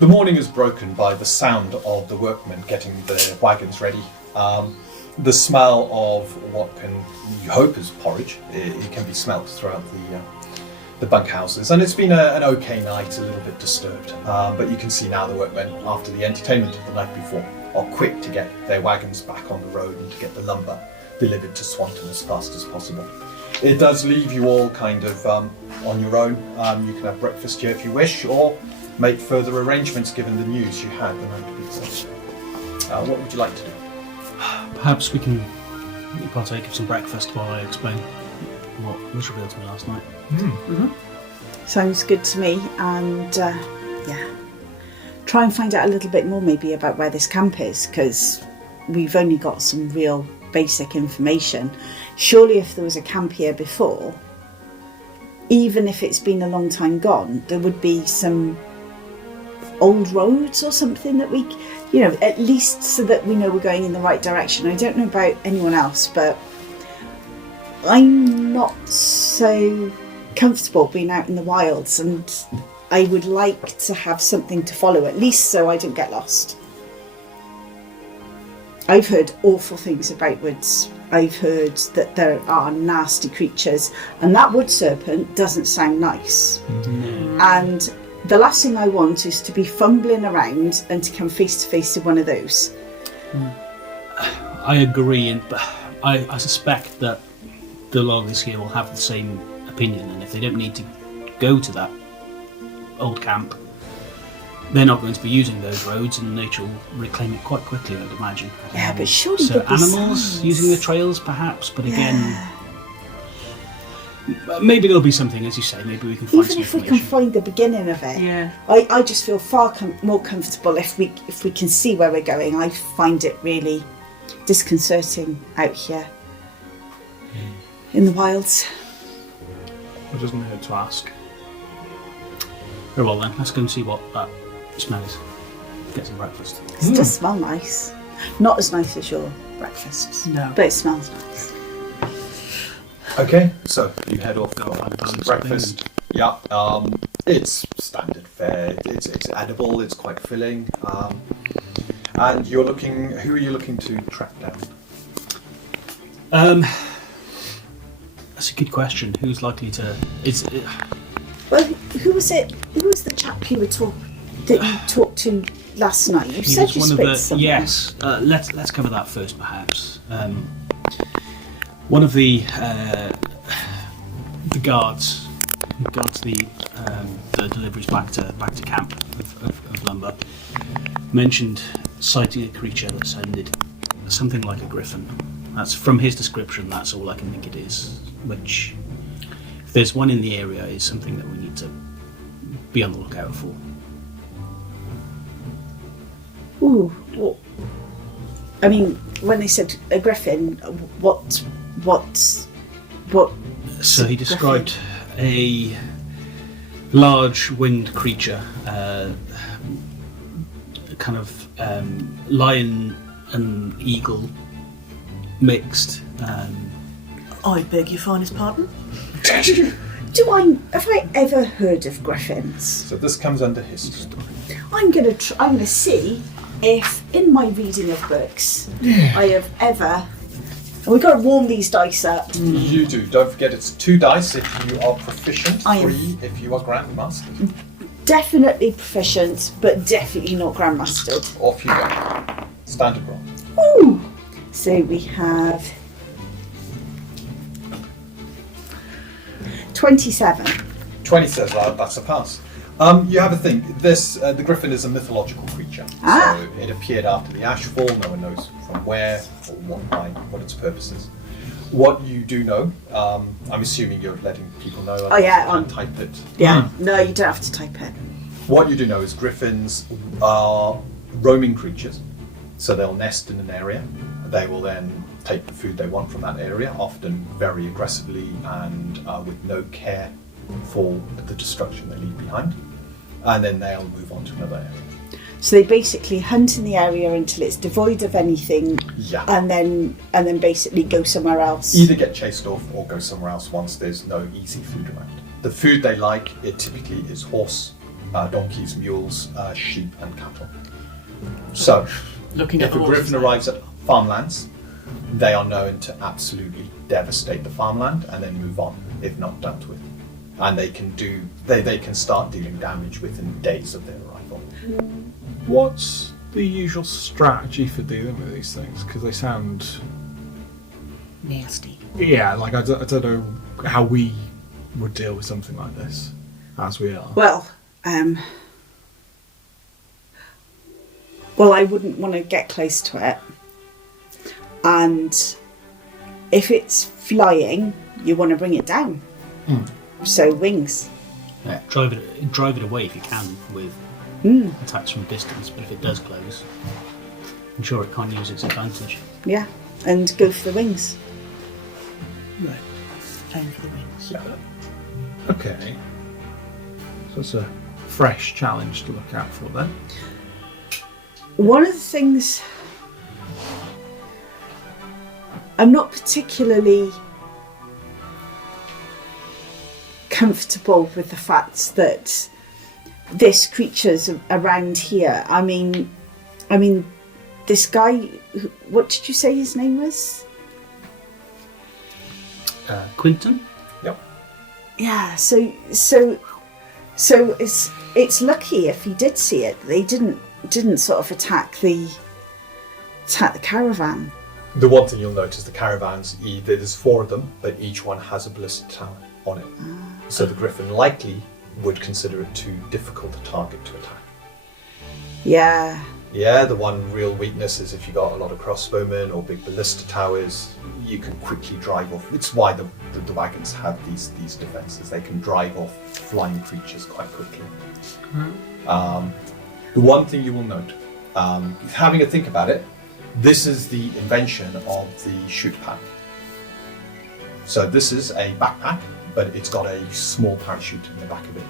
The morning is broken by the sound of the workmen getting the wagons ready. The smell of what you hope is porridge. It can be smelt throughout the bunkhouses, and it's been an okay night, a little bit disturbed. But you can see now the workmen, after the entertainment of the night before, are quick to get their wagons back on the road and to get the lumber delivered to Swanton as fast as possible. It does leave you all kind of on your own. You can have breakfast here if you wish, or make further arrangements given the news you had the night before. What would you like to do? Perhaps we can partake of some breakfast while I explain what was revealed to me last night. Sounds good to me, and try and find out a little bit more maybe about where this camp is, because we've only got some real basic information. Surely if there was a camp here before, even if it's been a long time gone, there would be some old roads or something that we, at least so that we know we're going in the right direction. I don't know about anyone else, but I'm not so comfortable being out in the wilds, and I would like to have something to follow, at least so I don't get lost. I've heard awful things about woods. I've heard that there are nasty creatures, and that wood serpent doesn't sound nice. And the last thing I want is to be fumbling around and to come face to face with one of those. I agree, but I suspect that the loggers here will have the same opinion, and if they don't need to go to that old camp, they're not going to be using those roads, and nature will reclaim it quite quickly, I'd imagine. Yeah, but surely so there'd be animals signs. using the trails, perhaps, but again, maybe there'll be something, as you say. Maybe we can find even some if we information. can find the beginning of it. Yeah. I just feel far more comfortable if we can see where we're going. I find it really disconcerting out here in the wilds. It doesn't hurt to ask. Very well then, let's go and see what that smell is. Get some breakfast. It does smell nice. Not as nice as your breakfasts. No. But it smells nice. Okay, so you head off for Find some something. breakfast. Yeah, it's standard fare. It's edible. It's quite filling. And you're looking. Who are you looking to track down? That's a good question. Who's likely to? Well, who was it? Who was the chap you talked to last night? You said you spoke to someone. Yes. Let's cover that first, perhaps. One of the guards who guards the deliveries back to camp of lumber mentioned sighting a creature that sounded something like a gryphon. That's from his description. That's all I can think it is. Which, if there's one in the area, is something that we need to be on the lookout for. Ooh. Well, I mean, when they said a griffin, what? So he described a large winged creature, kind of lion and eagle mixed. I beg your finest pardon? Have I ever heard of griffins? So this comes under history. I'm gonna see if in my reading of books I have ever. And we've got to warm these dice up. You do. Don't forget, it's 2 dice if you are proficient, I am. 3 if you are grandmaster. Definitely proficient, but definitely not grandmastered. Off you go. Standard roll. Ooh. So we have 27. 20 says that's a pass. You have a thing. The griffin is a mythological creature. Ah. So it appeared after the ashfall. No one knows from where or what its purpose is. What you do know, I'm assuming you're letting people know. Oh, yeah, You can't type it. Yeah. No, you don't have to type it. What you do know is griffins are roaming creatures. So they'll nest in an area. They will then take the food they want from that area, often very aggressively and with no care for the destruction they leave behind. And then they'll move on to another area. So they basically hunt in the area until it's devoid of anything, Yeah. and then basically go somewhere else. Either get chased off or go somewhere else once there's no easy food around. The food they like, it typically is horse donkeys, mules, sheep, and cattle. So, Looking if at a the griffin horses, arrives at farmlands, they are known to absolutely devastate the farmland and then move on if not dealt with. And they can start dealing damage within days of their arrival. What's the usual strategy for dealing with these things? Because they sound... nasty. Yeah, like I don't know how we would deal with something like this, as we are. Well, I wouldn't want to get close to it. And if it's flying, you want to bring it down. So wings. Yeah, drive it away if you can with attacks from a distance. But if it does close, I'm sure it can't use its advantage. Yeah, and go for the wings. Right. Aim for the wings. Okay. So it's a fresh challenge to look out for then. One of the things I'm not particularly comfortable with the fact that this creature's around here. I mean, this guy. What did you say his name was? Quinton? Yep. Yeah. So it's lucky if he did see it. They didn't sort of attack the caravan. The one thing you'll notice, the caravans, there's 4 of them, but each one has a ballistic tower on it. So the griffin likely would consider it too difficult a target to attack. Yeah. Yeah, the one real weakness is if you got a lot of crossbowmen or big ballista towers, you can quickly drive off. It's why the wagons have these defences. They can drive off flying creatures quite quickly. The one thing you will note, having a think about it, this is the invention of the chute pack. So this is a backpack, but it's got a small parachute in the back of it.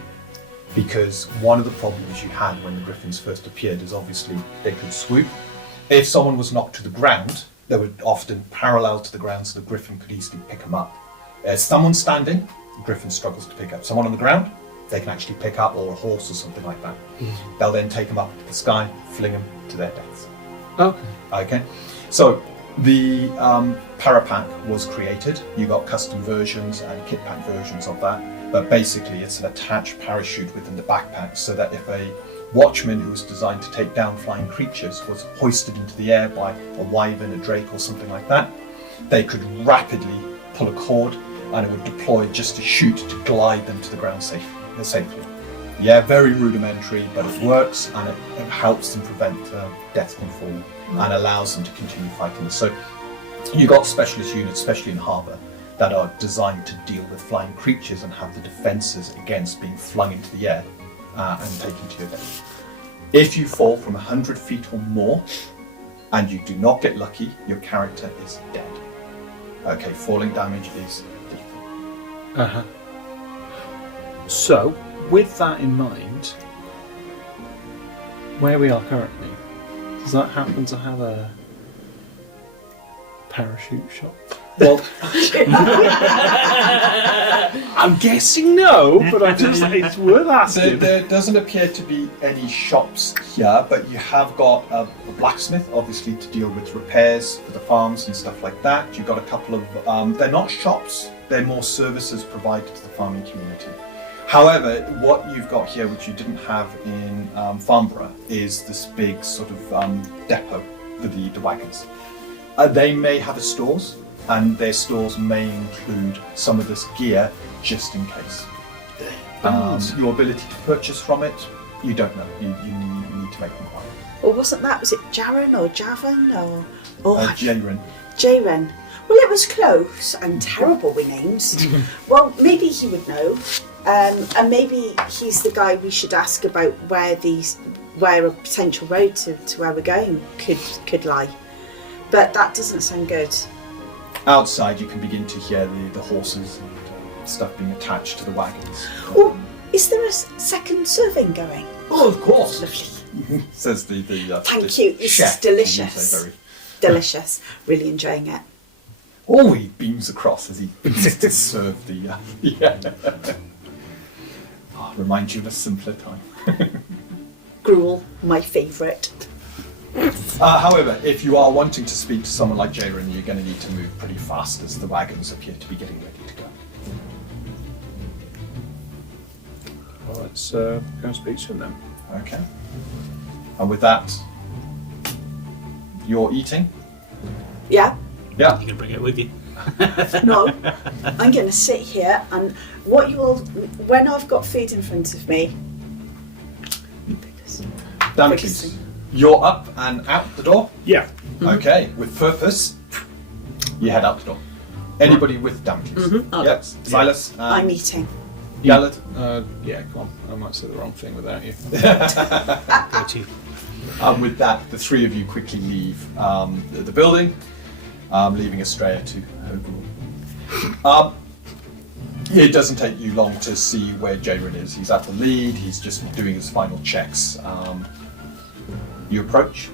Because one of the problems you had when the griffins first appeared is obviously they could swoop. If someone was knocked to the ground, they were often parallel to the ground so the griffin could easily pick them up. As someone standing, the griffin struggles to pick up. Someone on the ground, they can actually pick up, or a horse or something like that. They'll then take them up to the sky, fling them to their deaths. Okay. So the Parapack was created. You got custom versions and kit pack versions of that. But basically it's an attached parachute within the backpack so that if a watchman who was designed to take down flying creatures was hoisted into the air by a wyvern, a drake or something like that, they could rapidly pull a cord and it would deploy just a chute to glide them to the ground safely. Yeah, very rudimentary, but it works and it helps them prevent death from falling and allows them to continue fighting. So you've got specialist units, especially in harbour, that are designed to deal with flying creatures and have the defences against being flung into the air and taken to your death. If you fall from 100 feet or more and you do not get lucky, your character is dead. Okay, falling damage is lethal. So, with that in mind, where we are currently, does that happen to have a parachute shop? Well, I'm guessing no, but it's worth asking. there doesn't appear to be any shops here, but you have got a blacksmith, obviously, to deal with repairs for the farms and stuff like that. You've got a couple of, they're not shops, they're more services provided to the farming community. However, what you've got here, which you didn't have in Farnborough, is this big sort of depot for the wagons. They may have a stores, and their stores may include some of this gear just in case. Your ability to purchase from it, you don't know. You need to make inquiry. Or was it Jaren or Javan or Jaren. Jaren? Well, it was close. I'm terrible with names. Well, maybe he would know, and maybe he's the guy we should ask about where a potential road to where we're going could lie. But that doesn't sound good. Outside, you can begin to hear the horses and stuff being attached to the wagons. Oh, is there a second serving going? Oh, of course. Lovely. Says the Thank you. This chef, is delicious. very- Delicious. Really enjoying it. Oh, he beams across as he begins to serve the. Yeah. Remind you of a simpler time. Gruel, my favourite. However, if you are wanting to speak to someone like Jaren, you're going to need to move pretty fast as the wagons appear to be getting ready to go. Well, let's go and speak to him then. Okay. And with that, you're eating? Yeah. Yeah. You can bring it with you. No, I'm going to sit here and when I've got food in front of me. Damocles, you're up and out the door? Yeah. Okay, with purpose, you head out the door. Anybody with Damocles? Mm-hmm. Yep. Silas? I'm eating. Gallard? Yeah, come on. I might say the wrong thing without you. Go to. And with that, the three of you quickly leave the building, leaving Estrella to her gruel. It doesn't take you long to see where Jaren is. He's at the lead, he's just doing his final checks. You approach?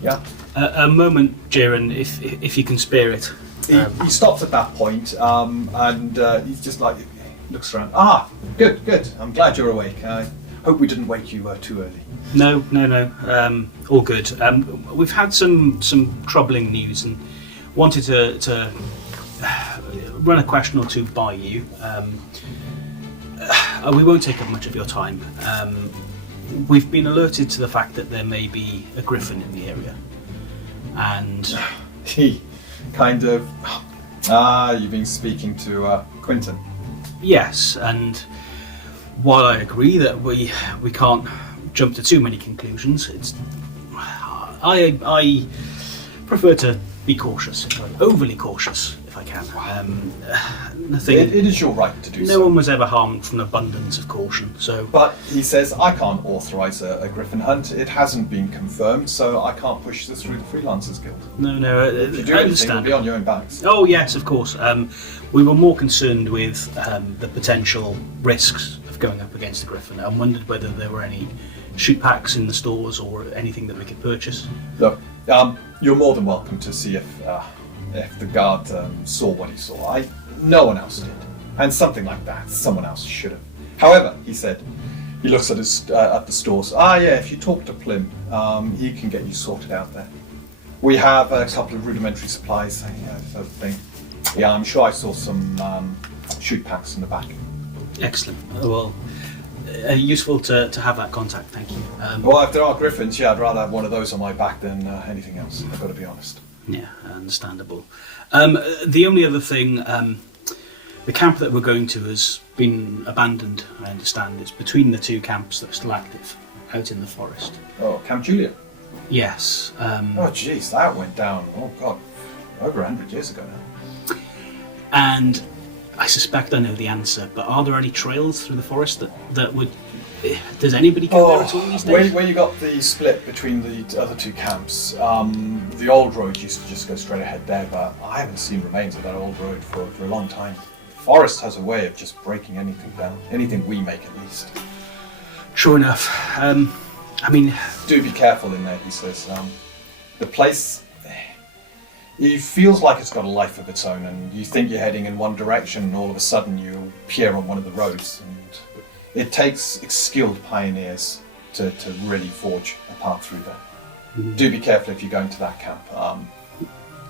Yeah? A moment, Jaren, if you can spare it. He stops at that point, and he's just like, looks around. Good. I'm glad you're awake. I hope we didn't wake you too early. No. All good. We've had some troubling news and wanted to run a question or two by you. We won't take up much of your time. We've been alerted to the fact that there may be a gryphon in the area, and He kind of. You've been speaking to Quinton. yes, and while I agree that we can't jump to too many conclusions, I prefer to be cautious, overly cautious if I can. Nothing. It is your right to do No so. one was ever harmed from an abundance of caution, so. But he says, I can't authorise a griffin hunt. It hasn't been confirmed, so I can't push this through the Freelancers Guild. No, If you do I anything, it'll understand. be on your own backs. Oh yes, of course. We were more concerned with the potential risks of going up against the griffin and wondered whether there were any shoot packs in the stores or anything that we could purchase. Look, you're more than welcome to see if the guard saw what he saw. No one else did. And something like that, someone else should have. However, he said, he looks at the stores. If you talk to Plim, he can get you sorted out there. We have a couple of rudimentary supplies, sort of thing. Yeah, I'm sure I saw some shoot packs in the back. Excellent. Well, useful to have that contact. Thank you. Well, if there are griffins, I'd rather have one of those on my back than anything else. I've got to be honest. Yeah, understandable. The only other thing, the camp that we're going to has been abandoned, I understand. It's between the two camps that are still active, out in the forest. Oh, Camp Julia. Yes. Oh, jeez, that went down. Oh, God, over 100 years ago now. And I suspect I know the answer, but are there any trails through the forest that would... Does anybody go there at all these days? Where you got the split between the other two camps, the old road used to just go straight ahead there, but I haven't seen remains of that old road for a long time. The forest has a way of just breaking anything down, anything we make at least. Sure enough. I mean... Do be careful in there, he says. The place... It feels like it's got a life of its own, and you think you're heading in one direction, and all of a sudden you appear on one of the roads, and it takes skilled pioneers to really forge a path through there. Mm-hmm. Do be careful if you're going to that camp.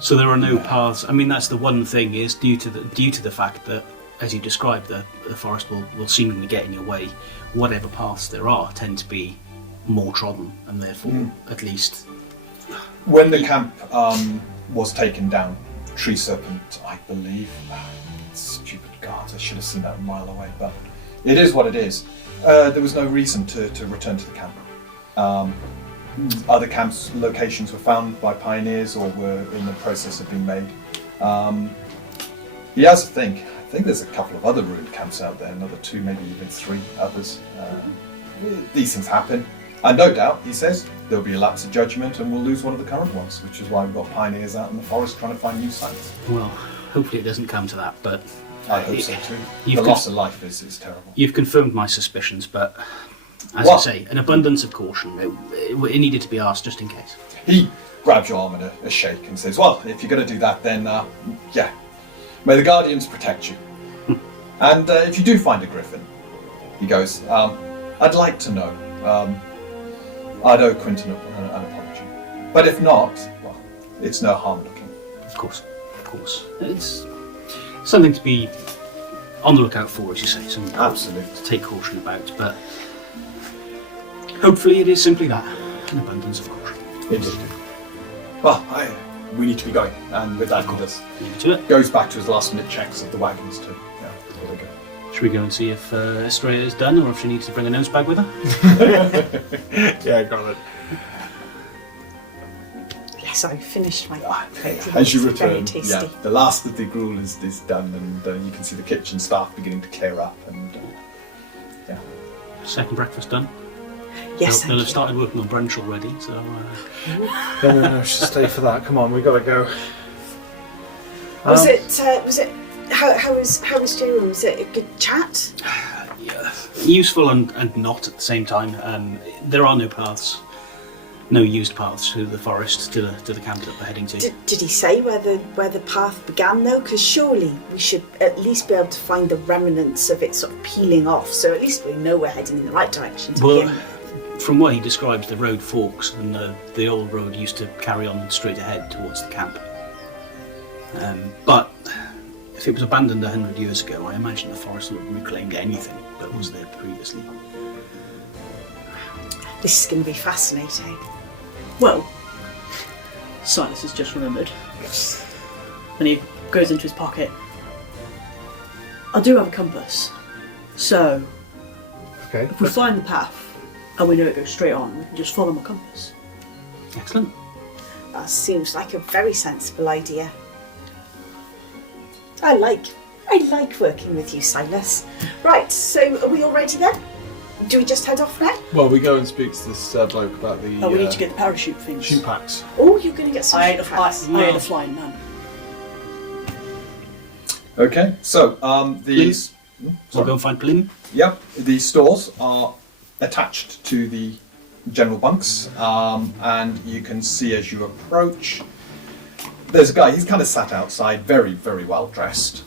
So there are no paths. I mean, that's the one thing is due to the fact that, as you described, the forest will seemingly get in your way. Whatever paths there are tend to be more trodden, and therefore, at least. When the camp was taken down, Tree Serpent, I believe. Stupid guards! I should have seen that a mile away, but it is what it is. There was no reason to return to the camp. Other camps' locations were found by pioneers or were in the process of being made. He has to think. I think there's a couple of other ruined camps out there, another 2, maybe even 3 others. These things happen. And no doubt, he says, there'll be a lapse of judgment and we'll lose one of the current ones, which is why we've got pioneers out in the forest trying to find new sites. Well, hopefully it doesn't come to that, but... I hope so too. You've The loss of life is terrible. You've confirmed my suspicions, but as I say, an abundance of caution. It needed to be asked just in case. He grabs your arm in a shake and says, well, if you're going to do that, then, may the Guardians protect you. And if you do find a griffin, He goes, I'd like to know. I'd owe Quinton an apology. But if not, well, it's no harm looking. Of course. It's something to be on the lookout for, as you say. Something Absolutely. to take caution about, but hopefully it is simply that, an abundance of caution. Indeed. Well, we need to be going, and with that, he does. Leave it to it. Goes back to his last minute checks of the wagons too. Yeah, there we go. Should we go and see if Estrella is done, or if she needs to bring a nose bag with her? Yeah, got it. Yes, I finished my plate. As you It's very return, tasty. the last of the gruel is done, and you can see the kitchen staff beginning to clear up, and Second breakfast done. Yes, They'll have thank you. started working on brunch already, so No, should stay for that. Come on, we gotta go. Was it? How was Jerome? Was it a good chat? yeah, useful and not at the same time. There are no paths, no used paths through the forest to the camp that we're heading to. Did he say where the path began though? Because surely we should at least be able to find the remnants of it sort of peeling off. So at least we know we're heading in the right direction to begin with. From what he describes, the road forks, and the old road used to carry on straight ahead towards the camp. But if it was abandoned 100 years ago, I imagine the forest would have reclaimed anything that was there previously. This is going to be fascinating. Well, Silas has just remembered. And he goes into his pocket. I do have a compass. So, Okay. if we find the path and we know it goes straight on, we can just follow my compass. Excellent. That seems like a very sensible idea. I like working with you, Silas. Right, so are we all ready then? Do we just head off now? Well, we go and speak to this bloke about the Oh, we need to get the parachute things. shoe packs. Oh, you're going to get some I ain't packs. a flying man. Okay, so these. We'll go and find Blim. Yep, the stores are attached to the general bunks, and you can see as you approach, there's a guy. He's kind of sat outside, very, very well dressed,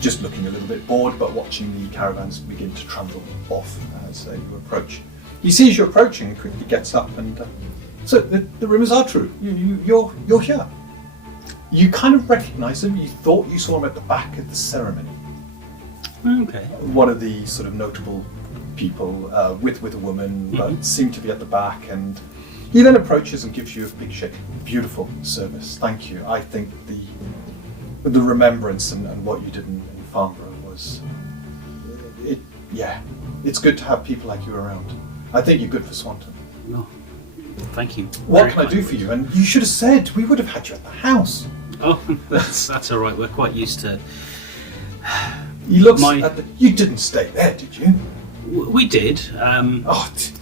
just looking a little bit bored, but watching the caravans begin to trundle off as you approach. He sees you approaching and quickly gets up, and so the rumours are true. You're here. You kind of recognise him. You thought you saw him at the back of the ceremony. Okay. One of the sort of notable people with a woman, but seemed to be at the back, and he then approaches and gives you a big shake. Beautiful service, thank you. I think the remembrance and what you did in Farnborough was it's good to have people like you around. I think you're good for Swanton. Well, thank you. What Very can I kind. do for you? And you should have said we would have had you at the house. Oh, that's all right. We're quite used to. He looks My- at the. You didn't stay there, did you? We did.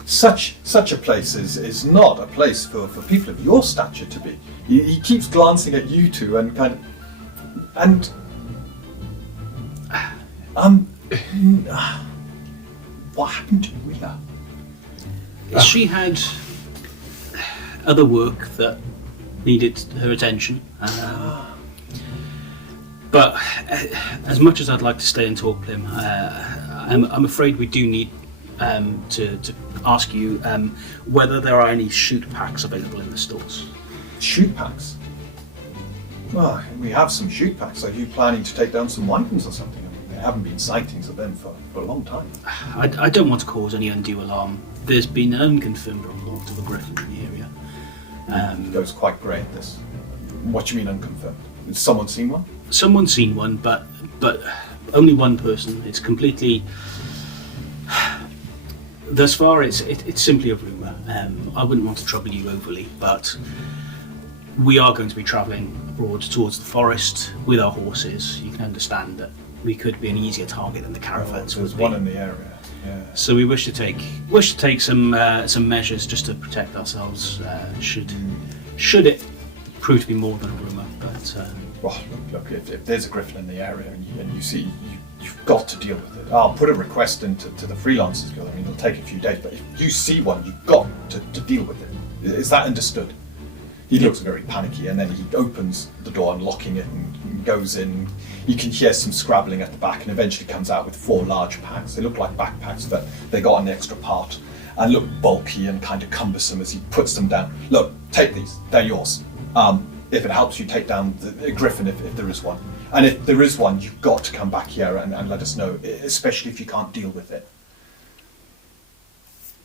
Such a place is not a place for people of your stature to be. He keeps glancing at you two and kind of, what happened to Willa? She had other work that needed her attention. But as much as I'd like to stay and talk to him, I'm afraid we do need to ask you whether there are any shoot packs available in the stores. Shoot packs? Well, we have some shoot packs. Are you planning to take down some wagons or something? I mean, there haven't been sightings of them for a long time. I don't want to cause any undue alarm. There's been an unconfirmed report of a griffin in the area. It goes quite grey at this. What do you mean unconfirmed? Has someone seen one? Someone's seen one, but only one person. It's completely. Thus far, it's simply a rumour. I wouldn't want to trouble you overly, but we are going to be travelling abroad towards the forest with our horses. You can understand that we could be an easier target than the caravans There's would be. one in the area. Yeah. So we wish to take some measures just to protect ourselves. Should it prove to be more than a rumour, but. Well, look, if there's a griffin in the area and you see, you've got to deal with it. I'll put a request into the Freelancers Guild. I mean, it'll take a few days, but if you see one, you've got to deal with it. Is that understood? He looks very panicky, and then he opens the door, unlocking it and goes in. You can hear some scrabbling at the back, and eventually comes out with 4 large packs. They look like backpacks, but they got an extra part and look bulky and kind of cumbersome as he puts them down. Look, take these. They're yours. If it helps you take down the griffin, if there is one. And if there is one, you've got to come back here and let us know, especially if you can't deal with it.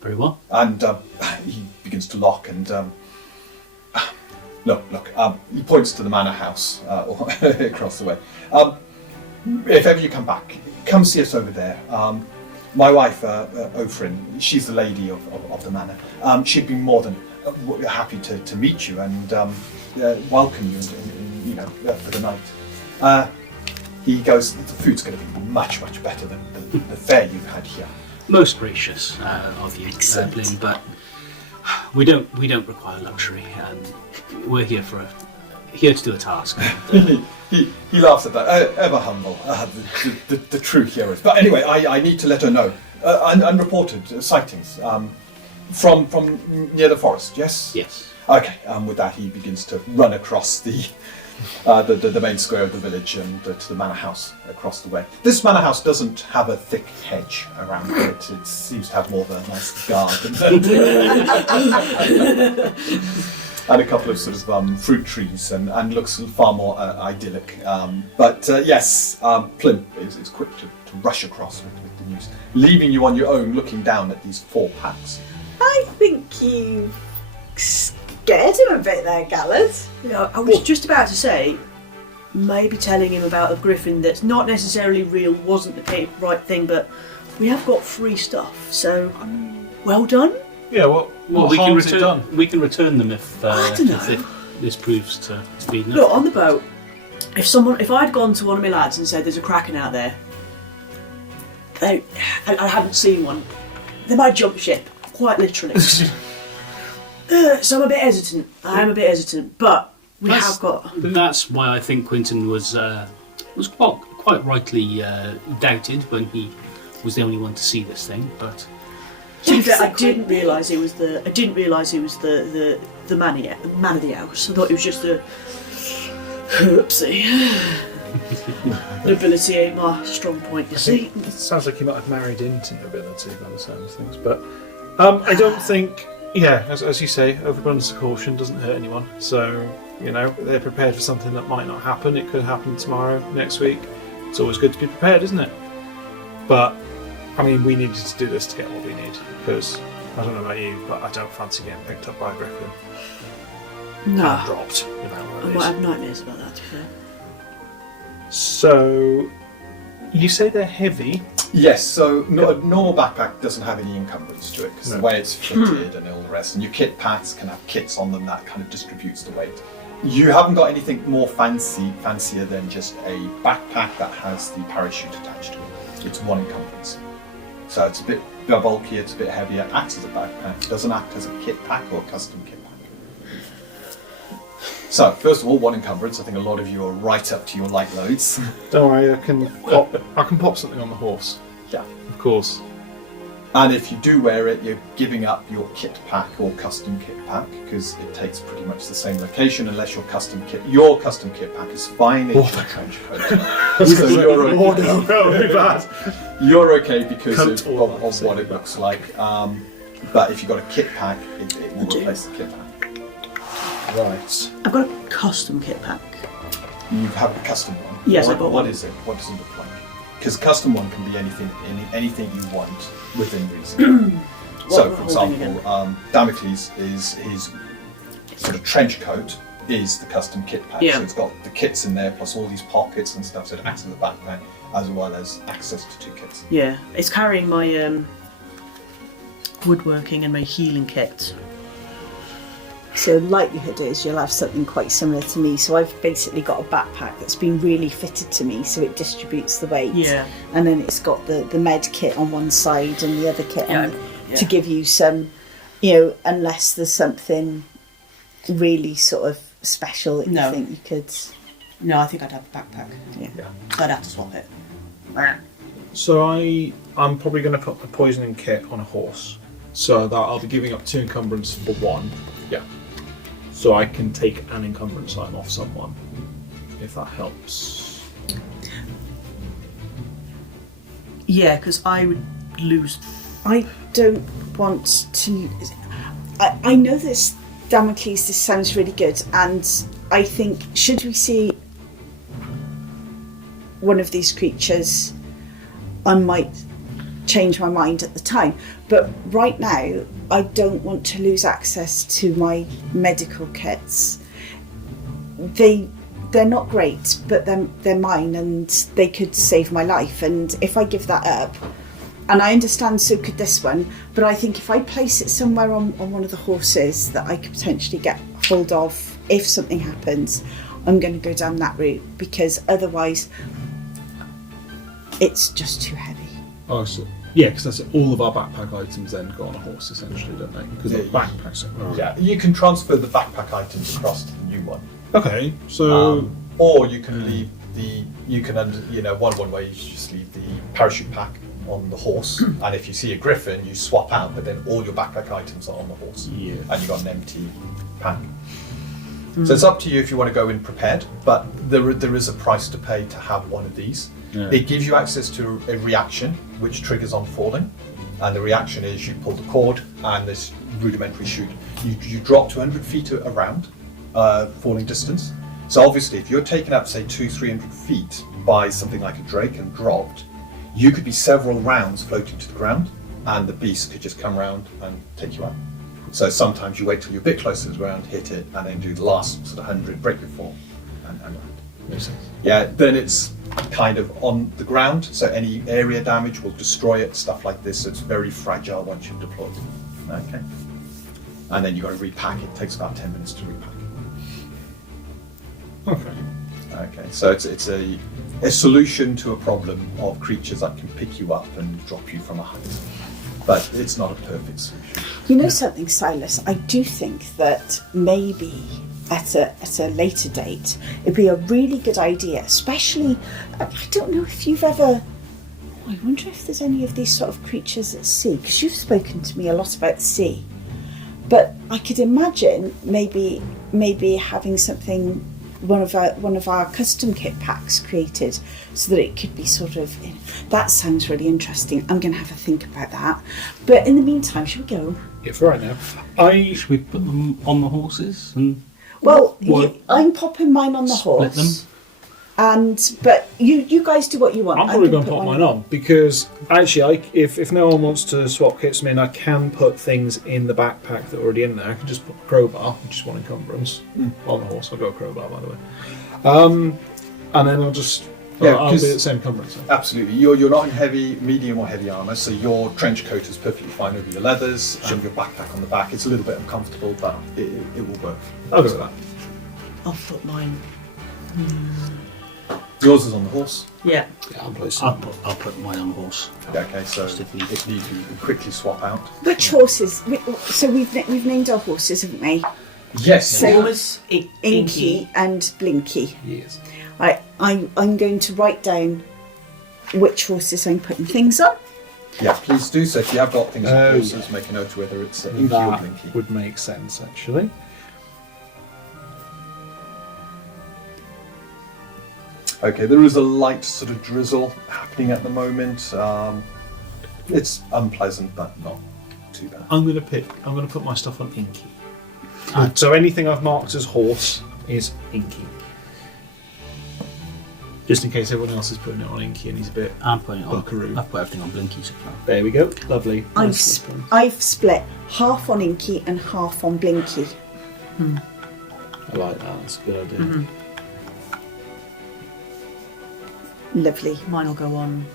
Very well. And he begins to lock and look. He points to the manor house across the way. If ever you come back, come see us over there. My wife, Ofrin, she's the lady of the manor. She'd be more than happy to meet you and welcome you, for the night. He goes, the food's going to be much better than the fare you've had here. Most gracious of you, Blin, but we don't require luxury. We're here to do a task. He laughs at that. Ever humble, the true heroes. But anyway, I need to let her know. Unreported sightings from near the forest. Yes. Yes. Okay. With that, he begins to run across the main square of the village and to the manor house across the way. This manor house doesn't have a thick hedge around it. It seems to have more of a nice garden and a couple of sort of fruit trees and looks far more idyllic. But yes, Plym is quick to rush across with the news, leaving you on your own looking down at these 4 packs. I think you scared him a bit there, Gallard. Yeah, I was just about to say, maybe telling him about a griffin that's not necessarily real wasn't the right thing, but we have got free stuff, so well done. Yeah, well, we can harm's it return. done? We can return them if this proves to be enough. Look, on the boat, if I'd gone to one of my lads and said there's a kraken out there, I haven't seen one, they might jump ship, quite literally. So I'm a bit hesitant. I am a bit hesitant, but we have got. That's why I think Quentin was quite rightly doubted when he was the only one to see this thing. But I didn't realise he was the man of the house. I thought he was just a oopsie. Nobility ain't my strong point, you see. It sounds like he might have married into nobility by the sound of things, but I don't think. Yeah, as you say, overabundance of caution doesn't hurt anyone. So, they're prepared for something that might not happen. It could happen tomorrow, next week. It's always good to be prepared, isn't it? But, I mean, we needed to do this to get what we need. Because, I don't know about you, but I don't fancy getting picked up by a griffin. No. And dropped. I might have nightmares about that, to be fair. So, you say they're heavy. Yes, so a normal backpack doesn't have any encumbrance to it because the way it's fitted and all the rest, and your kit packs can have kits on them that kind of distributes the weight. You haven't got anything more fancier than just a backpack that has the parachute attached to it. It's one encumbrance. So it's a bit bulkier, it's a bit heavier, acts as a backpack, doesn't act as a kit pack or a custom kit pack. So, first of all, one encumbrance. I think a lot of you are right up to your light loads. Don't worry, I can pop something on the horse. Yeah. Of course. And if you do wear it, you're giving up your kit pack or custom kit pack because it takes pretty much the same location unless your custom kit pack is fine in your trench coat. So you're okay. No, that would be bad. You're okay because of what it looks like. But if you've got a kit pack, it will replace the kit pack. Right. I've got a custom kit pack. You have a custom one? Yes, I've got one. What is it? What does it look like? Because a custom one can be anything you want within reason. So, for example, Damocles is his sort of trench coat is the custom kit pack. Yeah. So it's got the kits in there plus all these pockets and stuff, so it acts as a backpack as well as access to 2 kits. Yeah, it's carrying my woodworking and my healing kit. So likelihood is you'll have something quite similar to me. So I've basically got a backpack that's been really fitted to me, so it distributes the weight. Yeah. And then it's got the med kit on one side and the other kit to give you some, unless there's something really sort of special that you think you could. No, I think I'd have a backpack. Yeah. So I'd have to swap it. So I'm probably going to put the poisoning kit on a horse, so that I'll be giving up 2 encumbrance for 1. Yeah. So I can take an encumbrance item off someone. if that helps. Yeah, because I would lose. I don't want to. I know this, Damocles, this sounds really good, and I think, should we see one of these creatures, I might change my mind at the time. But right now, I don't want to lose access to my medical kits. They're not great, but they're mine, and they could save my life. And if I give that up, and I understand so could this one, but I think if I place it somewhere on one of the horses that I could potentially get hold of if something happens, I'm going to go down that route, because otherwise it's just too heavy. Oh, so, yeah, because that's it. All of our backpack items then go on a horse, essentially, don't they? Because the backpacks are... Yeah, you can transfer the backpack items across to the new one. Okay, so... Or you can leave one way you just leave the parachute pack on the horse, and if you see a griffin, you swap out, but then all your backpack items are on the horse, Yeah. and you've got an empty pack. So it's up to you if you want to go in prepared, but there is a price to pay to have one of these. Yeah. It gives you access to a reaction which triggers on falling, and the reaction is you pull the cord and this rudimentary chute. You drop to 100 feet around falling distance. So obviously if you're taken up say 200-300 feet by something like a drake and dropped, you could be several rounds floating to the ground, and the beast could just come around and take you out. So sometimes you wait till you're a bit closer to the ground, hit it, and then do the last sort of 100, break your fall, and land. Makes sense. Yeah, then it's kind of on the ground, so any area damage will destroy it, stuff like this. So it's very fragile once you've deployed. Okay. And then you've got to repack it. It takes about 10 minutes to repack it. Okay. Okay, so it's a solution to a problem of creatures that can pick you up and drop you from a height. But it's not a perfect solution. You know something, Silas? I do think that maybe at a later date, it'd be a really good idea, especially, I don't know if you've ever, I wonder if there's any of these sort of creatures at sea, because you've spoken to me a lot about the sea. But I could imagine maybe having something, one of our custom kit packs created, so that it could be sort of. That sounds really interesting. I'm going to have a think about that. But in the meantime, should we go? Yeah, for right now. Should we put them on the horses and Well, What? I'm popping mine on the split horse. them? But you guys do what you want. I'm probably going to gonna put mine on, because actually, if no one wants to swap kits with me, I can put things in the backpack that are already in there. I can just put a crowbar, which is one encumbrance, on the horse. I'll go crowbar, by the way. And then I'll just... I'll be at the same encumbrance. Absolutely. You're not in heavy, medium or heavy armour, so your trench coat is perfectly fine over your leathers and your backpack on the back. It's a little bit uncomfortable, but it will work. I'll go with that. I'll put mine. Yours is on the horse. Yeah. Yeah, I'll place I'll put mine on the horse. Yeah, okay, so Just if need. if need be, you can quickly swap out. Which horses? So we've named our horses, haven't we? Yes. So- Yours, Inky Inky. and Blinky. Yes. I'm going to write down which horses I'm putting things on. Yeah, please do so. If you have got things on Oh, horses, make a note whether it's Inky or That Blinky. would make sense, actually. Okay, there is a light sort of drizzle happening at the moment. It's unpleasant, but not too bad. I'm going to put my stuff on Inky. So anything I've marked as horse is Inky. Just in case everyone else is putting it on Inky and he's a bit... I'm putting it on. Buckaroo. I've put everything on Blinky so far. There we go. Lovely. I've split half on Inky and half on Blinky. I like that. That's a good idea. Lovely. Mine will go on.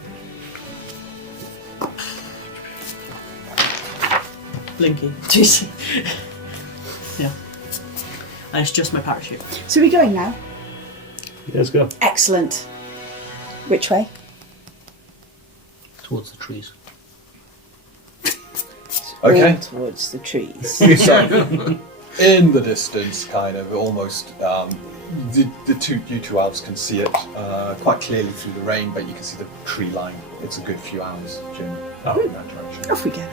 Blinky. Yeah. And it's just my parachute. So we're going now. Let's go. Excellent. Which way? Towards the trees. Okay. All towards the trees. So, in the distance, kind of almost, you two elves can see it quite clearly through the rain, but you can see the tree line. It's a good few hours journey in that direction. Off we go.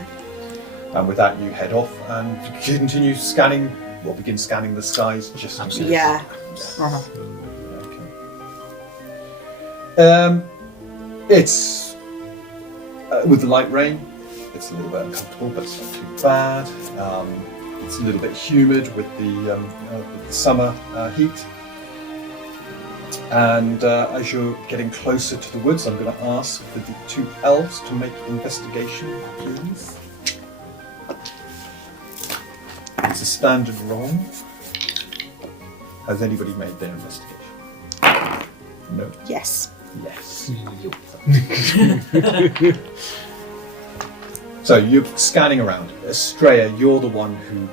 And with that, you head off and continue scanning. Begin scanning the skies just in case. Yeah. Okay. It's with the light rain, it's a little bit uncomfortable, but it's not too bad. It's a little bit humid with the summer heat. And as you're getting closer to the woods, I'm going to ask for the 2 elves to make investigation, please. It's a standard roll. Has anybody made their investigation? No. Yes. Yes. So you're scanning around. Estrella, you're the one who,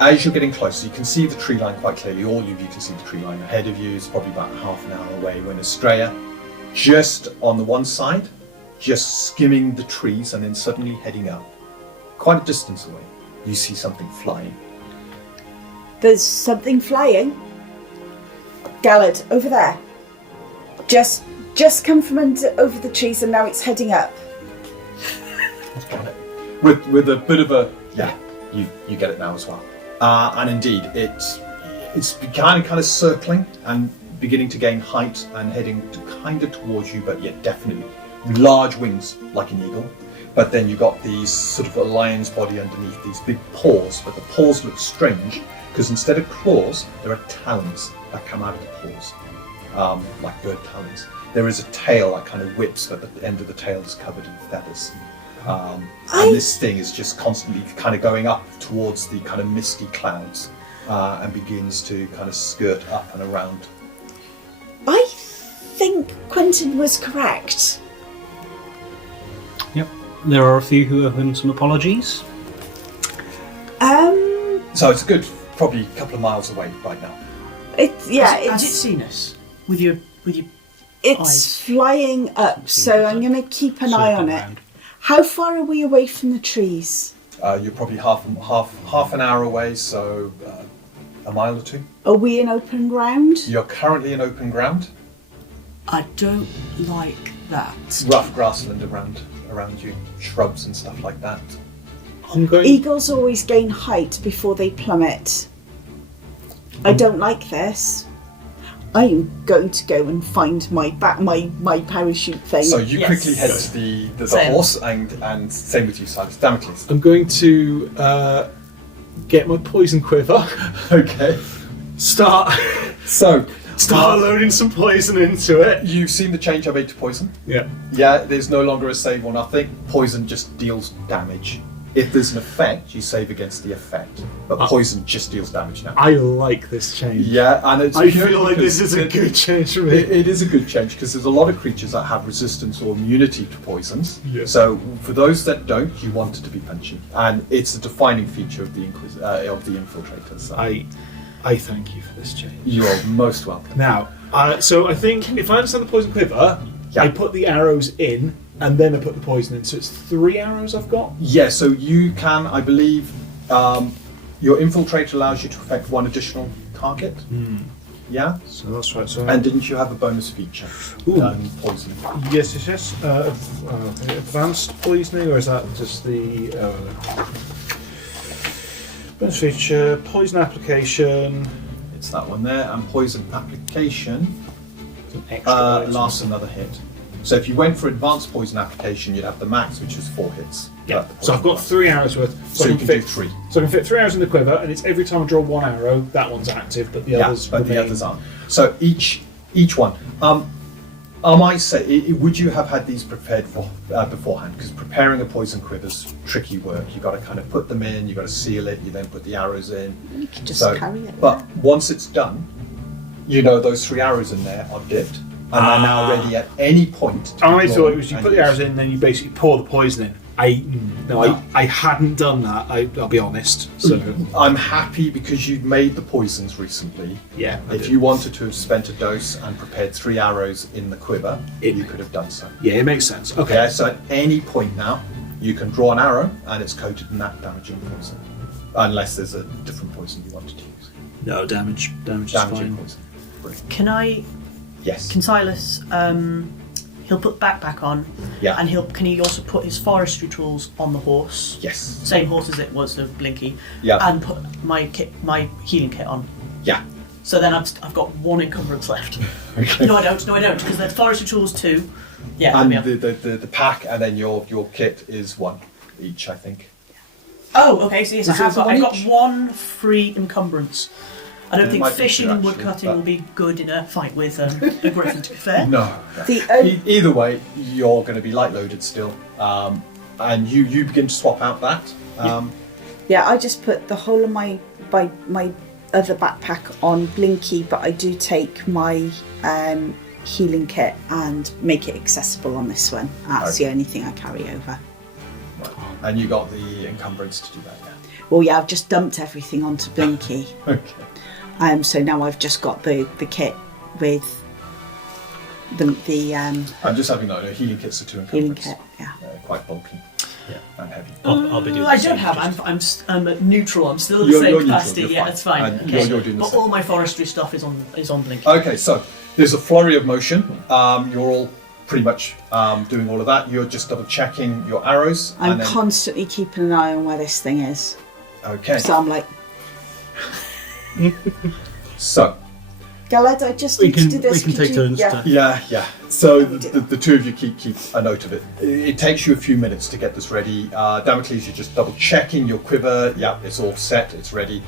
as you're getting closer, you can see the tree line quite clearly. All of you can see the tree line ahead of you. It's probably about half an hour away. When Estrella, just on the one side, just skimming the trees and then suddenly heading up, quite a distance away, you see something flying. There's something flying. Gallard, over there. Just come from over the trees and now it's heading up. With a bit of a you get it now as well. And indeed, it's kind of circling and beginning to gain height and heading kind of towards you, but yet definitely large wings like an eagle. But then you've got these sort of a lion's body underneath, these big paws, but the paws look strange because instead of claws, there are talons that come out of the paws, like bird talons. There is a tail that kind of whips, but the end of the tail is covered in feathers. And this thing is just constantly kind of going up towards the kind of misty clouds and begins to kind of skirt up and around. I think Quentin was correct. Yep. There are a few who owe him some apologies. So it's a good, probably a couple of miles away right now. Has it seen us with your It's eyes? flying up, so I'm going to keep an eye on it. How far are we away from the trees? You're probably half an hour away, so a mile or two. Are we in open ground? You're currently in open ground. I don't like that. Rough grassland around you, shrubs and stuff like that. I'm going. Eagles always gain height before they plummet. I don't like this. I am going to go and find my parachute thing. So you Yes. quickly head to the Same. horse, and same with you, Silas. Damocles. I'm going to get my poison quiver. Okay. Start So loading some poison into it. you've seen the change I made to poison. Yeah. Yeah, there's no longer a save or nothing. Poison just deals damage. If there's an effect, you save against the effect. But poison just deals damage now. I like this change. Yeah, and it's I purely feel like because this is a good change for me. It is a good change because there's a lot of creatures that have resistance or immunity to poisons. Yeah. So for those that don't, you want it to be punchy, and it's a defining feature of the infiltrators. So I thank you for this change. you are most welcome. Now, so I think if I understand the poison quiver, Yeah. I put the arrows in and then I put the poison in. So it's 3 arrows I've got. Yeah, so you can, I believe, your infiltrator allows you to affect 1 additional target. Yeah, So that's right. So and didn't you have a bonus feature? Ooh. Poison. yes. Advanced poisoning, or is that just the bonus feature? Poison application. It's that one there, and poison application An extra lasts another hit. So if you went for advanced poison application, you'd have the max, which is 4 hits. Yeah. But the So I've got poison- 3 arrows worth. So I you can do 3. So I can fit 3 arrows in the quiver, and it's every time I draw 1 arrow, that one's active, but the others but remain. the others aren't. So each one. I might say, would you have had these prepared beforehand? Because preparing a poison quiver is tricky work. You've got to kind of put them in, you've got to seal it, you then put the arrows in. You could just So, carry it. but once it's done, you know those 3 arrows in there are dipped, and they're now ready at any point. To be I drawn thought it was you and put the used. arrows in, then you basically pour the poison in. I hadn't done that. I'll be honest. So I'm happy because you've made the poisons recently. yeah, I If did. you wanted to have spent a dose and prepared 3 arrows in the quiver, you could have done so. yeah, it makes sense. Okay. Okay, so at any point now, you can draw an arrow and it's coated in that damaging poison. Unless there's a different poison you wanted to use. No damage. Damage is Damaging fine. poison. Brilliant. Can Yes. Silas? He'll put the backpack on, Yeah. and can he also put his forestry tools on the horse? Yes. Same horse as it was, the Blinky. Yeah. And put my healing kit on. Yeah. So then I've got 1 encumbrance left. Okay. No, I don't, because the forestry tools 2. Yeah, And there we are. the pack, and then your kit is 1 each, I think. Oh, okay, so yes, Is it I've one got each? 1 free encumbrance. I don't It think might be fishing two, and actually, woodcutting but- will be good in a fight with a griffin, to be fair. No. Either way, you're going to be light loaded still, and you begin to swap out that. Yeah, I just put the whole of my other backpack on Blinky, but I do take my healing kit and make it accessible on this one. That's the only thing I carry over. Right. And you got the encumbrance to do that, yeah. Well, yeah, I've just dumped everything onto Blinky. Okay. So now I've just got the kit with the I'm just having a healing kit's are 2 encumbrance. healing kit. Yeah. Quite bulky. Yeah. And heavy. I'll be doing I the don't same, have. just- I'm neutral. I'm still in the You're same neutral, capacity. you're Yeah, fine. that's fine. And Okay. you're doing the But same. all my forestry stuff is on Blink. Okay, so there's a flurry of motion. You're all pretty much doing all of that. You're just double checking your arrows. I'm and then, constantly keeping an eye on where this thing is. okay. So I'm like, So Galad, I just We need can to do this. we can Could take you-" turns Yeah. to. yeah. So we do the 2 of you keep a note of it. It takes you a few minutes to get this ready. Damocles, you're just double checking your quiver. Yeah, it's all set. It's ready.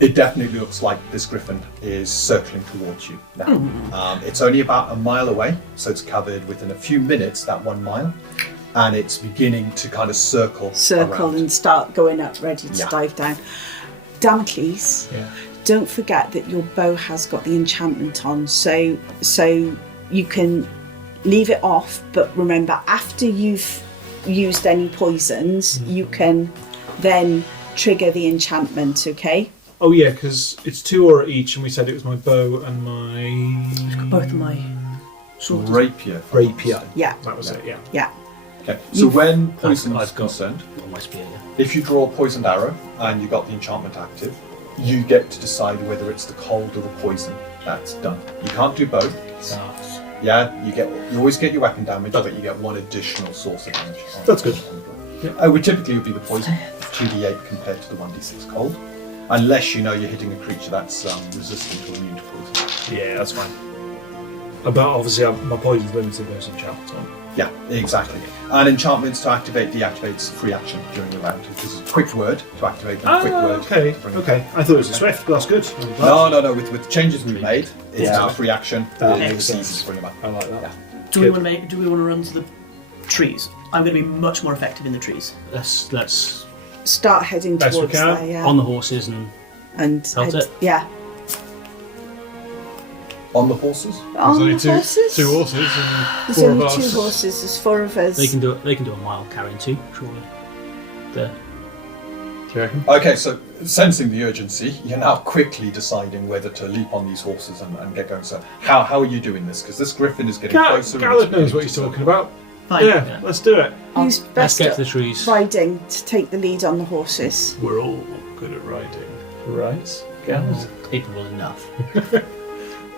It definitely looks like this griffin is circling towards you now. It's only about a mile away, so it's covered within a few minutes, that 1 mile, and it's beginning to kind of circle around. And start going up, ready to Yeah. dive down. Damocles, Yeah. don't forget that your bow has got the enchantment on, so you can leave it off, but remember, after you've used any poisons, you can then trigger the enchantment, okay? Oh yeah, because it's 2 aura each, and we said it was my bow and my Both of my swords. Rapier. if I'm not rapier. mistaken. Yeah, That was it. Yeah. yeah. Okay. So when poison I've is got concerned, on my spear. Yeah. if you draw a poisoned arrow and you got the enchantment active, you get to decide whether it's the cold or the poison that's done. You can't do both. Yeah, you always get your weapon damage, but you get 1 additional source of damage. That's good. Which typically would be the poison, 2d8 compared to the 1d6 cold, unless you know you're hitting a creature that's resistant or immune to poison. Yeah, that's fine. But obviously, my poison's limited versus enchantment. So. Yeah, exactly. And enchantments to activate deactivates free action during the round. This is a quick word to activate and a quick word okay. to bring it Okay. back. I thought it was a swift, but that's good. I'm glad. No. With the changes we've made, it's Yeah. now free action. That It's makes easy sense. to bring them up. I like that. Yeah. Do we Good. want to run to the trees? I'm going to be much more effective in the trees. Let's Start heading Best we towards can. there, yeah. on the horses and and Felt it? Yeah. On the horses? On There's only the horses? 2 horses and There's 4 only of us. 2 horses, there's 4 of us. they can do a mile carrying 2, surely. There. Do you reckon? Okay, so sensing the urgency, you're now quickly deciding whether to leap on these horses and get going. So how are you doing this? Because this griffin is getting closer. and Galad it's knows what beginning he's to talking about. Fine. Yeah, let's do it. Who's Let's best get at to the trees. riding to take the lead on the horses? We're all good at riding. Right? Galad? Capable enough.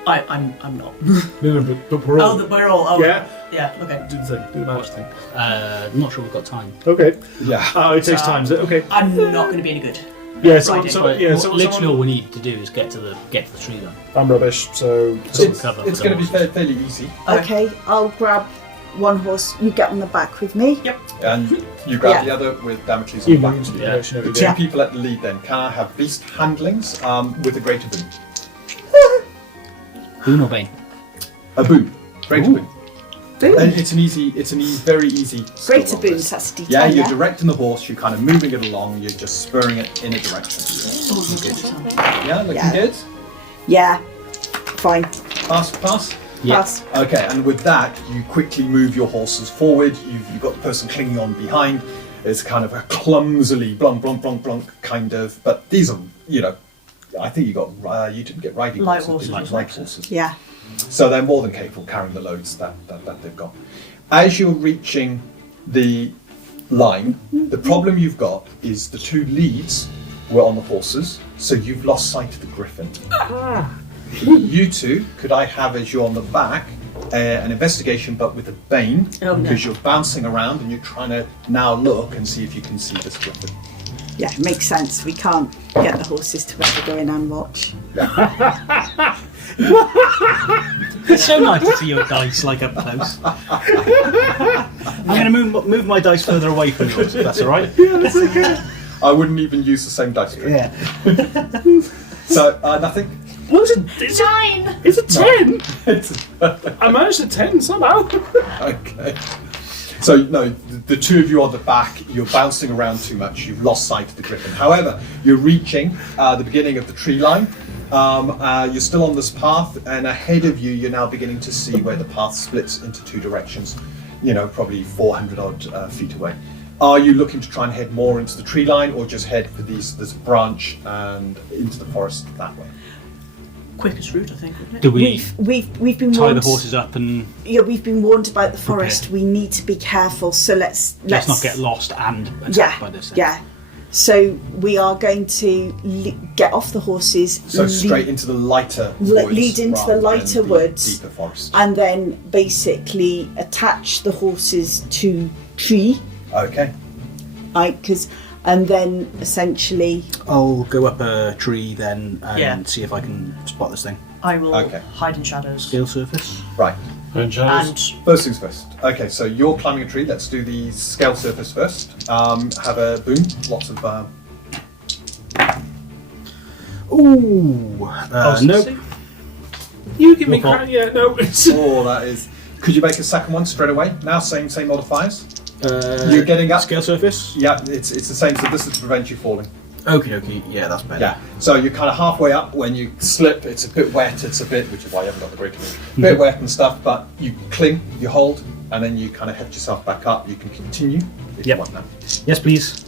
I'm not. No, but we're all... We're all. Oh, Yeah? Yeah. Okay. Do the thing. Do the match thing. I'm not sure we've got time. Okay. Yeah. Oh, it takes time, is it? Okay. I'm not going to be any good. Yeah, Riding. Literally all we need to do is get to the tree then. I'm rubbish, so... It's, cover it's for the going to be horses. fairly easy. Okay, I'll grab one horse, you get on the back with me. Yep. And you grab Yeah. the other with Damocles on You the back. lose the Yeah. promotion every The day. two people at the lead then, can I have beast handlings with a greater boon? Boon or bane? A boon. Greater Ooh. boon. Boom. And it's very easy skill Greater roll, boons, this. that's a D10, Yeah, you're yeah? directing the horse, you're kind of moving it along, you're just spurring it in a direction. Yeah, looking Yeah. good. Yeah, fine. Pass. Yeah. Pass. Okay, and with that, you quickly move your horses forward. You've got the person clinging on behind. It's kind of a clumsily blunk, blunk, blunk, blunk kind of. But these are, I think you didn't get riding Light horses. horses. Light horses. Yeah. So they're more than capable carrying the loads that they've got. As you're reaching the line, the problem you've got is the two leads were on the horses, so you've lost sight of the griffin. You two, could I have, as you're on the back, an investigation but with a bane, Oh, no. because you're bouncing around and you're trying to now look and see if you can see this griffin. Yeah, it makes sense. We can't get the horses to ever go in and watch. It's so nice to see your dice like up close. I'm going to move my dice further away from yours, if that's all right. Yeah, that's okay. I wouldn't even use the same dice tray. Yeah. So, nothing? What is it? It's 9! It's a 10! It's- I managed a 10 somehow. okay. So, no, the two of you on the back, you're bouncing around too much. You've lost sight of the griffin. However, you're reaching the beginning of the tree line. You're still on this path, and ahead of you, you're now beginning to see where the path splits into two directions. Probably 400 odd feet away. Are you looking to try and head more into the tree line, or just head for this branch and into the forest that way? Quickest route, I think, wouldn't it? Do we We've been tie warned. the horses up and Yeah, we've been warned about the forest. Okay. We need to be careful. So let's not get lost and attacked Yeah, by this thing? yeah. So we are going to get off the horses. So straight into the lighter woods. lead into the rather lighter than woods. deeper forest. And then basically attach the horses to tree, Okay. and then essentially I'll go up a tree then and Yeah. see if I can spot this thing. I will Okay. hide in shadows. Scale surface. Right. And And First things first. Okay, so you're climbing a tree. Let's do the scale surface first. Have a boom. Lots of. Ooh. Nope. You give me Your fault. crap. Yeah, no. It's Oh, that is. Could you make a second one straight away? Now, same modifiers. You're getting up. Scale surface. Yeah, it's the same. So this is to prevent you falling. Okay. Yeah, that's better. Yeah. So you're kind of halfway up. When you slip, it's a bit wet. It's a bit, which is why you haven't got the breaking. Bit wet and stuff, but you cling, you hold, and then you kind of heft yourself back up. You can continue if you Yep. want now. Yes, please.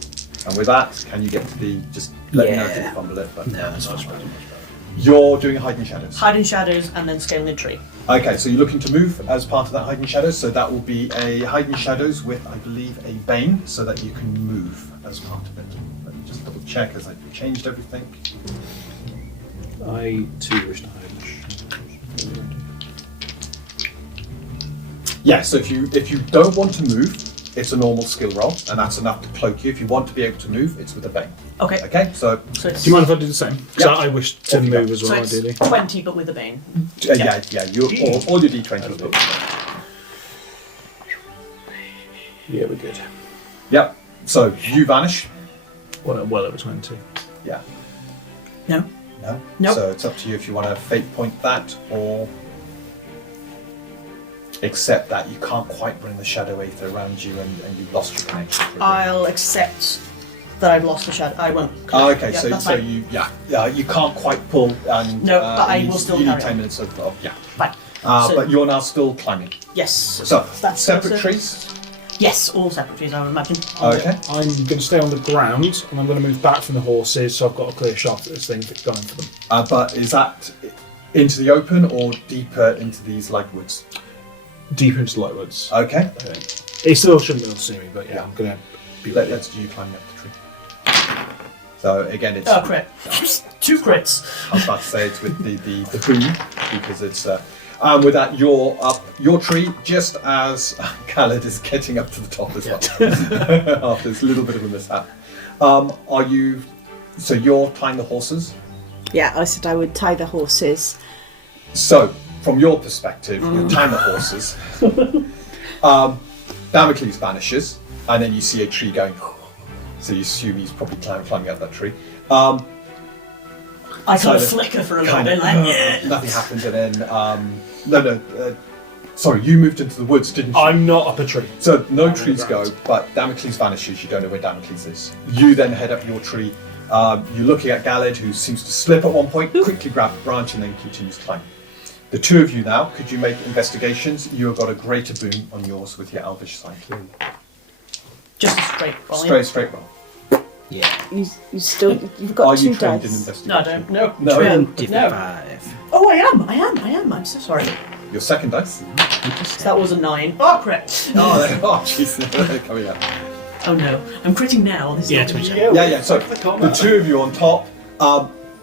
And with that, can you get to the? Just let me know if Yeah. you fumble it. But No, that's much better. you're doing hiding shadows. hide in shadows and then scaling a tree. Okay, so you're looking to move as part of that hiding shadows. So that will be a hiding shadows with, I believe, a bane, so that you can move as part of it. Let me just double check as I changed everything. I too wish to hide. Yeah, so if you don't want to move, it's a normal skill roll, and that's enough to cloak you. If you want to be able to move, it's with a bane. Okay. Okay, so So it's, Do you mind if I do the same? Because Yeah. I wish to Off you move go. as so well, it's ideally. 20 but with a bane. yeah, all your d20 will do. Yeah, we're good. Yep. So you vanish. Well over 20. Yeah. No. No. Nope. So it's up to you if you want to fate point that or. Except that you can't quite bring the shadow aether around you, and you've lost your connection. for a bit. I'll accept that I've lost the shadow. I won't. Oh, okay, Yeah, so that's so fine. you can't quite pull and No, but I you will need- still you need carry 10 on. minutes of yeah. Fine. So- But you're now still climbing. Yes. So that's separate so- trees. Yes, all separate trees, I would imagine. Okay. I'm going to stay on the ground and I'm going to move back from the horses so I've got a clear shot at this thing going for them. But is that into the open or deeper into these light woods? Deeper into the light woods. Okay. I think. He still shouldn't be able to see me, but yeah, Yeah. I'm going to be Let's do you climbing up the tree. So again, it's. Oh, crit. 2 crits. I was about to say it's with the boom because it's. With that, you're up your tree just as Khaled is getting up to the top as well. After this little bit of a mishap. Are you? So you're tying the horses. yeah, I said I would tie the horses. So from your perspective, you're tying the horses. Damocles vanishes, and then you see a tree going. So you assume he's probably climbing up that tree. I kind Kind of of- flicker for a little Kind bit, of, like, yeah. nothing happens, and then sorry, you moved into the woods, didn't you? I'm not up a tree. So no I'm on trees the go, ground. but Damocles vanishes. You don't know where Damocles is. You then head up your tree. You're looking at Galed, who seems to slip at one point, quickly grab a branch, and then continues climbing. The two of you now, could you make investigations? You have got a greater boon on yours with your Elvish side. Just a straight roll. yeah. Straight roll. Yeah. You've got Are two you trained in dice. investigation? No, I don't. No. No. No. 25. Oh, I am. I'm so sorry. Your second dice. So that was a 9. Oh, crit. Oh, jeez, they're coming out. Oh no. I'm critting now. This is Yeah, not gonna be- 27. Yeah. So the two of you on top,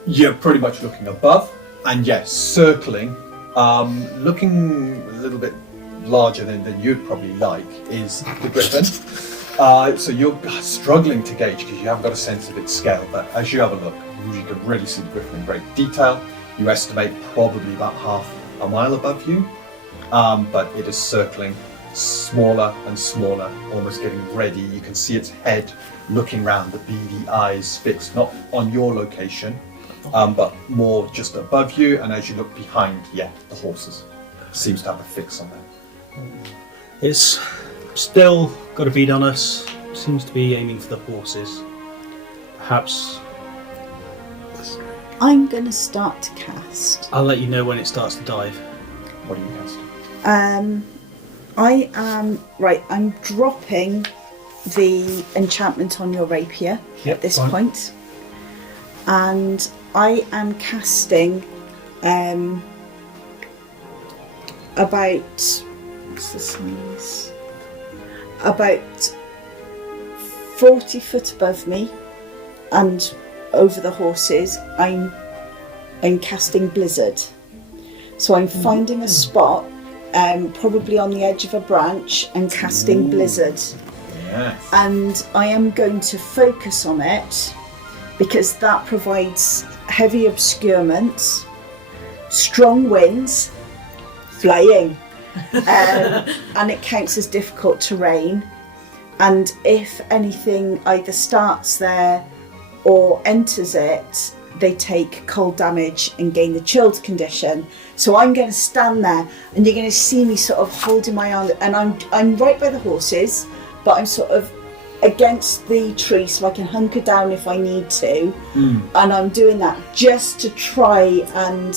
you're pretty much looking above, and yes, circling, looking a little bit larger than you'd probably like, is the griffin. So you're struggling to gauge because you haven't got a sense of its scale, but as you have a look, you can really see the griffin in great detail. You estimate probably about half a mile above you, but it is circling smaller and smaller, almost getting ready. You can see its head looking round, the beady eyes fixed not on your location, but more just above you, and as you look behind, the horses. Seems to have a fix on them. It's still got a bead on us. Seems to be aiming for the horses. Perhaps I'm going to start to cast. I'll let you know when it starts to dive. What are you casting? I am I'm dropping the enchantment on your rapier at this point, and I am casting about, what's the size? About 40 foot above me, and over the horses. I'm casting blizzard. So I'm finding a spot, probably on the edge of a branch, and casting blizzard. Yes. And I am going to focus on it because that provides heavy obscurement, strong winds, flying, and it counts as difficult terrain. And if anything either starts there or enters it, they take cold damage and gain the chilled condition. So I'm going to stand there, and you're going to see me sort of holding my arm, and I'm right by the horses, but I'm sort of against the tree so I can hunker down if I need to. And I'm doing that just to try and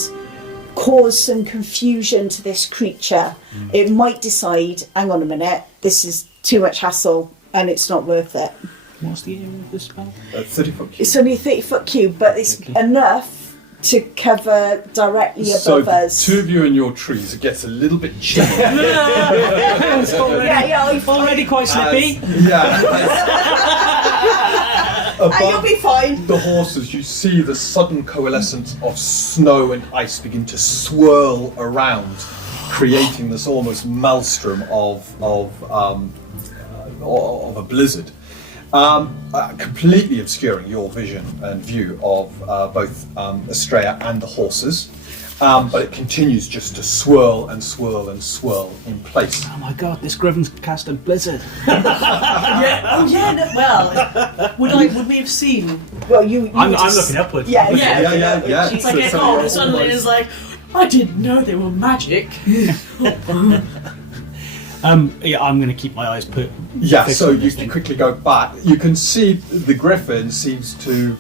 cause some confusion to this creature. It might decide, hang on a minute, this is too much hassle and it's not worth it. What's the area of this spell? 30 foot cube. It's only a 30-foot cube, but it's enough to cover directly So above the us. two of you in your trees, it gets a little bit chilly. It's already quite slippy. And you'll be fine. The horses, you see the sudden coalescence of snow and ice begin to swirl around, creating this almost maelstrom of a blizzard, completely obscuring your vision and view of both Estrella and the horses. But it continues just to swirl and swirl and swirl in place. Oh my god, this Griffin's casting blizzard. Would we have seen? Well, you I'm just- looking upwards. Yeah. Yeah. It's like, suddenly it's like, I didn't know they were magic. I'm going to keep my eyes put. Yeah, fixed so on you this can thing. quickly go back. You can see the griffin seems to,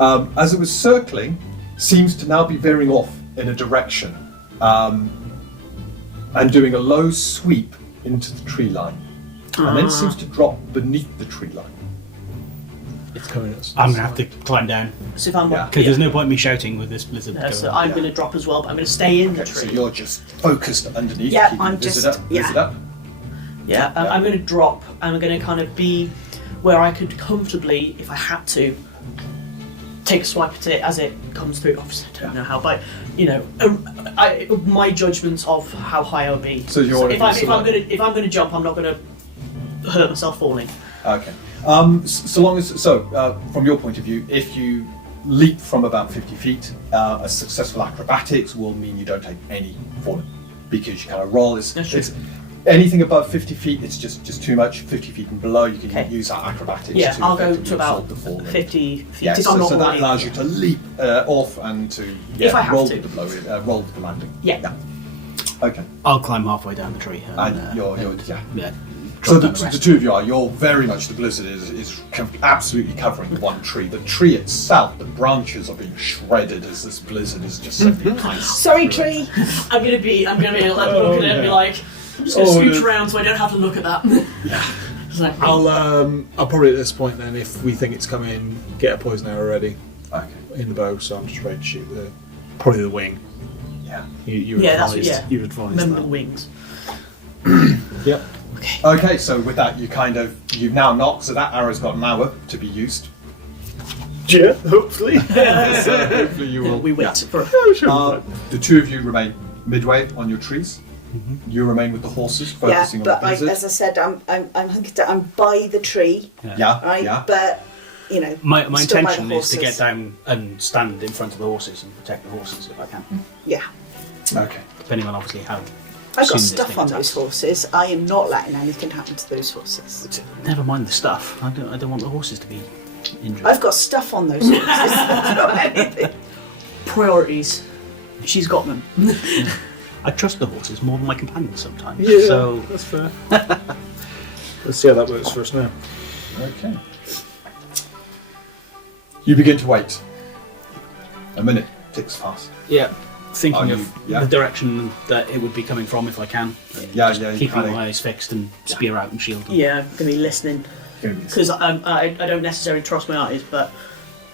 as it was circling, seems to now be veering off in a direction and doing a low sweep into the tree line. And then seems to drop beneath the tree line. It's coming at us. I'm going to have to climb down. So if I'm Because there's no point in me shouting with this blizzard going so on. I'm going to drop as well, but I'm going to stay in the Okay, so tree. you're just focused underneath, Yeah, keeping I'm the blizzard just- up, blizzard up. Yeah, I'm going to drop, and I'm going to kind of be where I could comfortably, if I had to, take a swipe at it as it comes through. Obviously, I don't know how, but my judgment of how high I'll be. So you're if I'm going to jump, I'm not going to hurt myself falling. Okay. So long as from your point of view, if you leap from about 50 feet, a successful acrobatics will mean you don't take any falling because you kind of roll. That's true. It's anything above 50 feet, it's just too much. 50 feet and below, you can Okay. use that acrobatics. Yeah, to I'll go effectively to about absorb the fall. 50 feet. Yeah, if I'm not so that rolling. allows you to leap off and to If I have roll to. with the blow, roll with the landing. Yeah. Okay. I'll climb halfway down the tree. And you're Yeah. So drop the down rest. two of you you're very much, the blizzard is absolutely covering the one tree. The tree itself, the branches are being shredded as this blizzard is just sending ice. Sorry, through it. tree. I'm going to be like looking at it and be like, I'm just going to scooch around so I don't have to look at that. It's like, I'll probably at this point then, if we think it's coming, get a poison arrow ready Okay. in the bow. So I'm just ready to shoot probably the wing. Yeah. You Yeah, that's- advised. yeah. You advised memorable that. wings. Yep. Okay, so with that, you've now knocked, so that arrow's got an hour to be used. Yeah. Hopefully. So hopefully you will. We wait for The two of you remain midway on your trees. You remain with the horses, Yeah, focusing on the but blizzard. as I said, I'm hunkered down. I'm by the tree, Yeah, right? yeah. But you know, My still by the intention is to get horses. down and stand in front of the horses and protect the horses if I can. Yeah, Okay. Depending on obviously how. I got soon this stuff thing on attacks. those horses. I am not letting anything happen to those horses. Never mind the stuff. I don't want the horses to be injured. I've got stuff on those horses. I don't know anything. Priorities. She's got them. I trust the horses more than my companions sometimes. Yeah, So that's fair. Let's see how that works for us now. Okay. You begin to wait. A minute ticks fast. yeah, thinking Are of you- yeah. the direction that it would be coming from if I can. Yeah, Just yeah, you keeping kinda- my eyes fixed and spear out and shield. Them. Yeah, I'm gonna be listening because I don't necessarily trust my eyes, but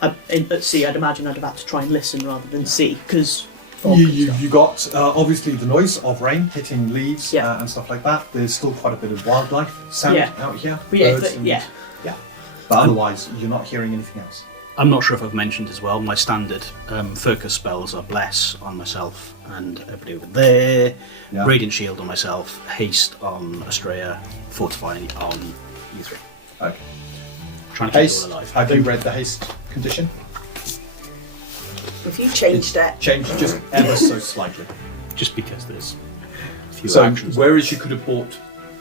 at sea I'd imagine I'd have had to try and listen rather than see because. You got obviously the noise of rain hitting leaves Yeah. and stuff like that. There's still quite a bit of wildlife sound Yeah. out here. Yeah, birds but, and- yeah. yeah. But otherwise, you're not hearing anything else. I'm not sure if I've mentioned as well, my standard focus spells are Bless on myself and everybody over there, Yeah. Radiant Shield on myself, Haste on Estrella, Fortifying on you three. Okay. Trying to keep Haste. it all alive. Have you read the haste condition? If you changed it, Changed just ever so slightly. Just because there's fewer So actions. whereas you could have bought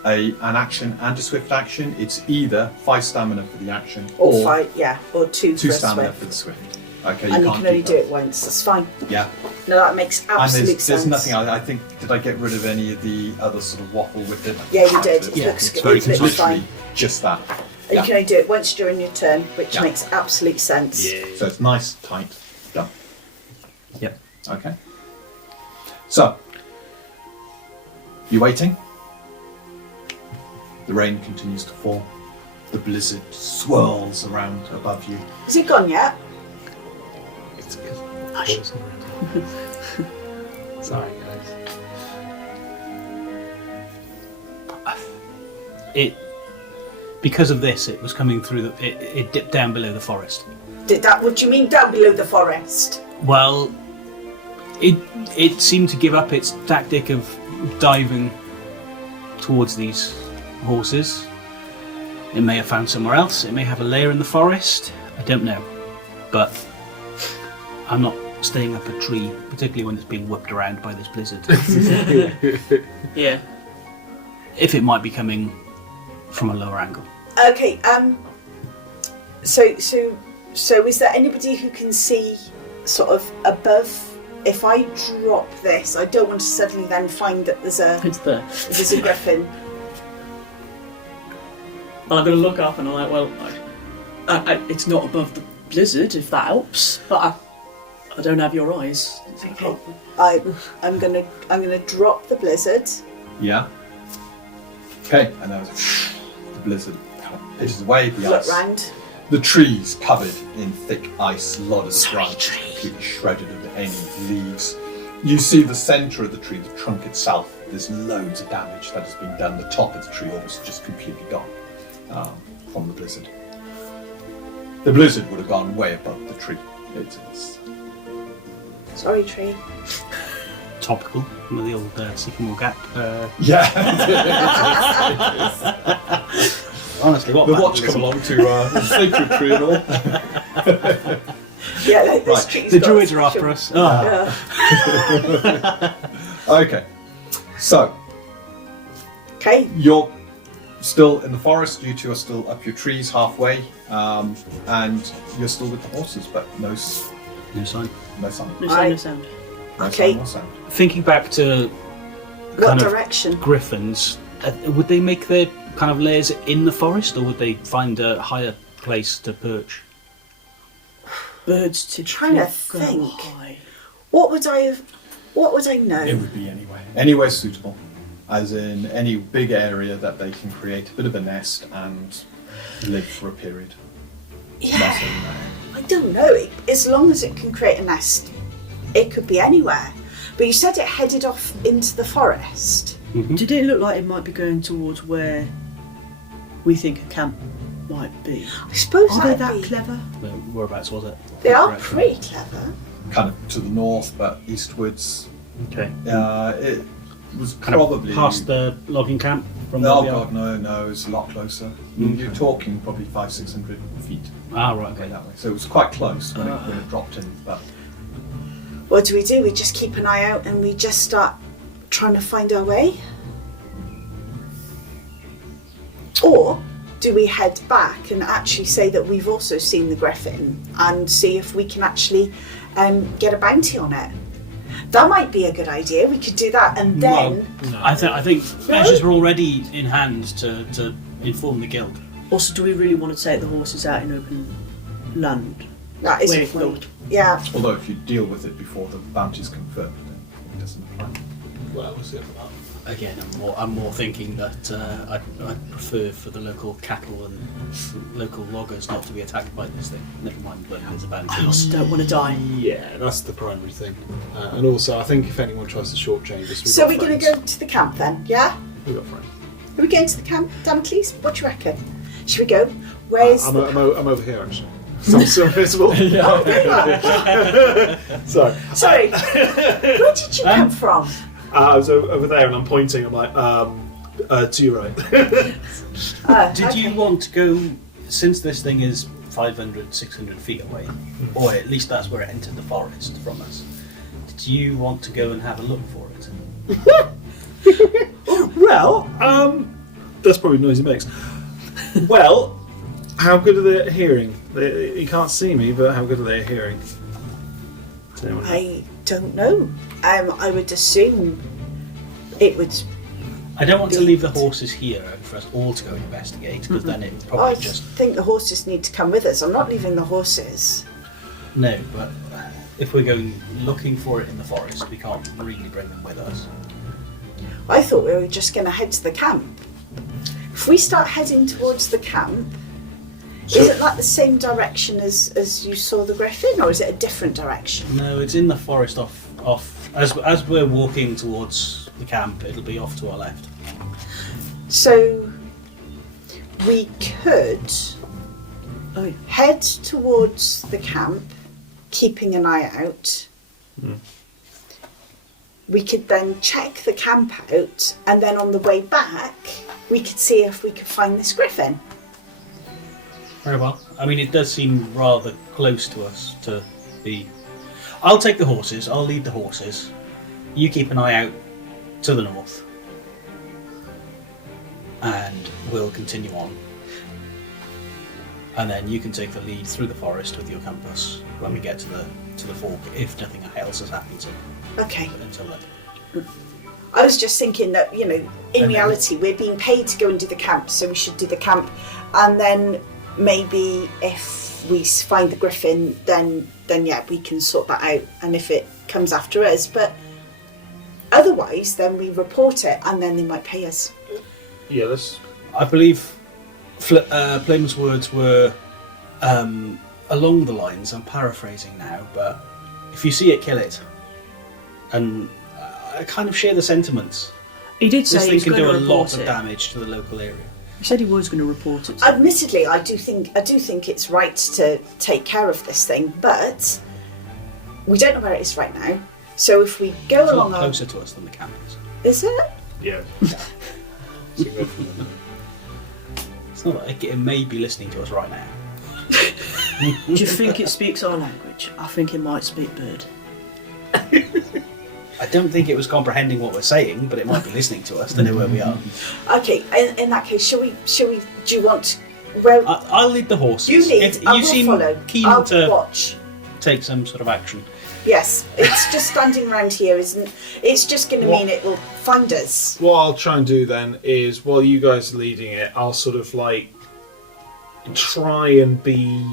an action and a swift action, it's either 5 stamina for the action or fight, yeah, or 2 2 for a stamina swift. for the swift. Okay, you And you can't can only do both. it once. That's fine. Yeah. No, that makes And absolute there's sense. nothing. I think. Did I get rid of any of the other sort of waffle with it? Yeah, you did. It Yeah, looks it's good. very It looks Literally fine. just that. And Yeah. you can only do it once during your turn, which Yeah. makes absolute sense. Yeah. So it's nice, tight, done. Yep. Okay. So, you're waiting. The rain continues to fall. The blizzard swirls around above you. Is it gone yet? It's because Hush. Sorry, guys. It, because of this, it was coming through. It dipped down below the forest. Did that? What do you mean down below the forest? Well, it seemed to give up its tactic of diving towards these horses. It may have found somewhere else. It may have a lair in the forest. I don't know, but I'm not staying up a tree, particularly when it's being whipped around by this blizzard. Yeah. If it might be coming from a lower angle. Okay. So is there anybody who can see sort of above? If I drop this, I don't want to suddenly then find that there's a griffin. Well, I'm going to look up and I'm like, well, it's not above the blizzard, if that helps, but I don't have your eyes. Okay. I'm gonna drop the blizzard. Yeah. Okay. And there was the blizzard kind of pitches away. The Look ice. round. The trees covered in thick ice, a lot of the branches completely shredded of any leaves. You see the centre of the tree, the trunk itself. There's loads of damage that has been done. The top of the tree almost just completely gone from the blizzard. The blizzard would have gone way above the tree. It is. Sorry, tree. Topical, with the old sycamore gap. Yeah. Honestly, what The bad watch blizzard? come along to the sacred tree and all. Yeah, like this Right. tree's The got druids a are after special- us. Oh. Okay. So, Okay. you're still in the forest. You two are still up your trees halfway, and you're still with the horses, but no No sign. no sound. No I- sound, no sound. No Okay. sound, no sound. Thinking back to What kind of direction? griffins, would they make their kind of lairs in the forest, or would they find a higher place to perch? Birds to Trying to go think. high. What would I know? It would be anywhere suitable, as in any big area that they can create a bit of a nest and live for a period. Yeah. That's in there. I don't know. As long as it can create a nest, it could be anywhere. But you said it headed off into the forest. Did it look like it might be going towards where we think a camp might be? I suppose Are they that'd that be- clever? Whereabouts was it? They are Direction. pretty clever. Kind of to the north, but eastwards. Okay. was Kind of probably past the logging camp from Oh where we are? god, no, it's a lot closer. You're talking probably 500-600 feet Ah, right, away okay. that way. So it was quite close when it dropped in. But What do? We just keep an eye out and we just start trying to find our way? Or do we head back and actually say that we've also seen the griffin and see if we can actually get a bounty on it? That might be a good idea. We could do that and then... I think measures were already in hand to inform the guild. Also, do we really want to take the horses out in open land? That is Where a it point. goes. Yeah. although if you deal with it before the bounty's confirmed, then it doesn't apply. Well, we'll see about that. Again, I'm more thinking that I'd prefer for the local cattle and local loggers not to be attacked by this thing. Never mind when there's a I bounty. also don't want to die. Yeah, that's the primary thing. And also, I think if anyone tries to shortchange us, So we're going to go to the camp then, yeah? We've got friends. Are we going to the camp, Damocles? What do you reckon? Should we go? Where's I'm over here actually. So I'm still invisible. Sorry. Sorry. Where did you come from? I was over there and I'm pointing. I'm like, to your right. Did you want to go, since this thing is 500, 600 feet away, or at least that's where it entered the forest from us, did you want to go and have a look for it? Well, that's probably the noise he makes. Well, how good are they at hearing? You can't see me, but how good are they at hearing? Does anyone know? I don't know. I would assume it would... I don't want to leave the horses here for us all to go investigate, because then it would I probably just... think the horses need to come with us. I'm not leaving the horses. No, but if we're going looking for it in the forest, we can't really bring them with us. I thought we were just going to head to the camp. If we start heading towards the camp, isn't that the same direction as you saw the griffin, or is it a different direction? No, it's in the forest off. As we're walking towards the camp, it'll be off to our left. So we could head towards the camp, keeping an eye out. We could then check the camp out, and then on the way back, we could see if we could find this griffin. Very well. I mean, it does seem rather close to us to be... I'll take the horses, I'll lead the horses. You keep an eye out to the north. And we'll continue on. And then you can take the lead through the forest with your compass when we get to the fork, if nothing else has happened Okay. until then. I was just thinking that, in reality, we're being paid to go and do the camp, so we should do the camp. And then maybe if we find the griffin, then yeah, we can sort that out. And if it comes after us, but otherwise, then we report it, and then they might pay us. Yeah, that's... I believe Plim's words were along the lines, I'm paraphrasing now, but if you see it, kill it. And I kind of share the sentiments. He did say This he thing was can going do to a lot report of it. damage to the local area. He said he was going to report it. Admittedly, I do think it's right to take care of this thing, but we don't know where it is right now. So if we go It's a along lot closer to us than the camp is. is it? Yeah. It's not like it may be listening to us right now. Do you think it speaks our language? I think it might speak bird. I don't think it was comprehending what we're saying, but it might be listening to us to know where we are. Okay. In that case, shall we? Do you want? Well, I'll lead the horses. you lead. If I you will seem follow. keen I'll to watch. take some sort of action. Yes, it's just standing around here, isn't? It's just going to mean it will find us. What I'll try and do then is, while you guys are leading it, I'll sort of like try and be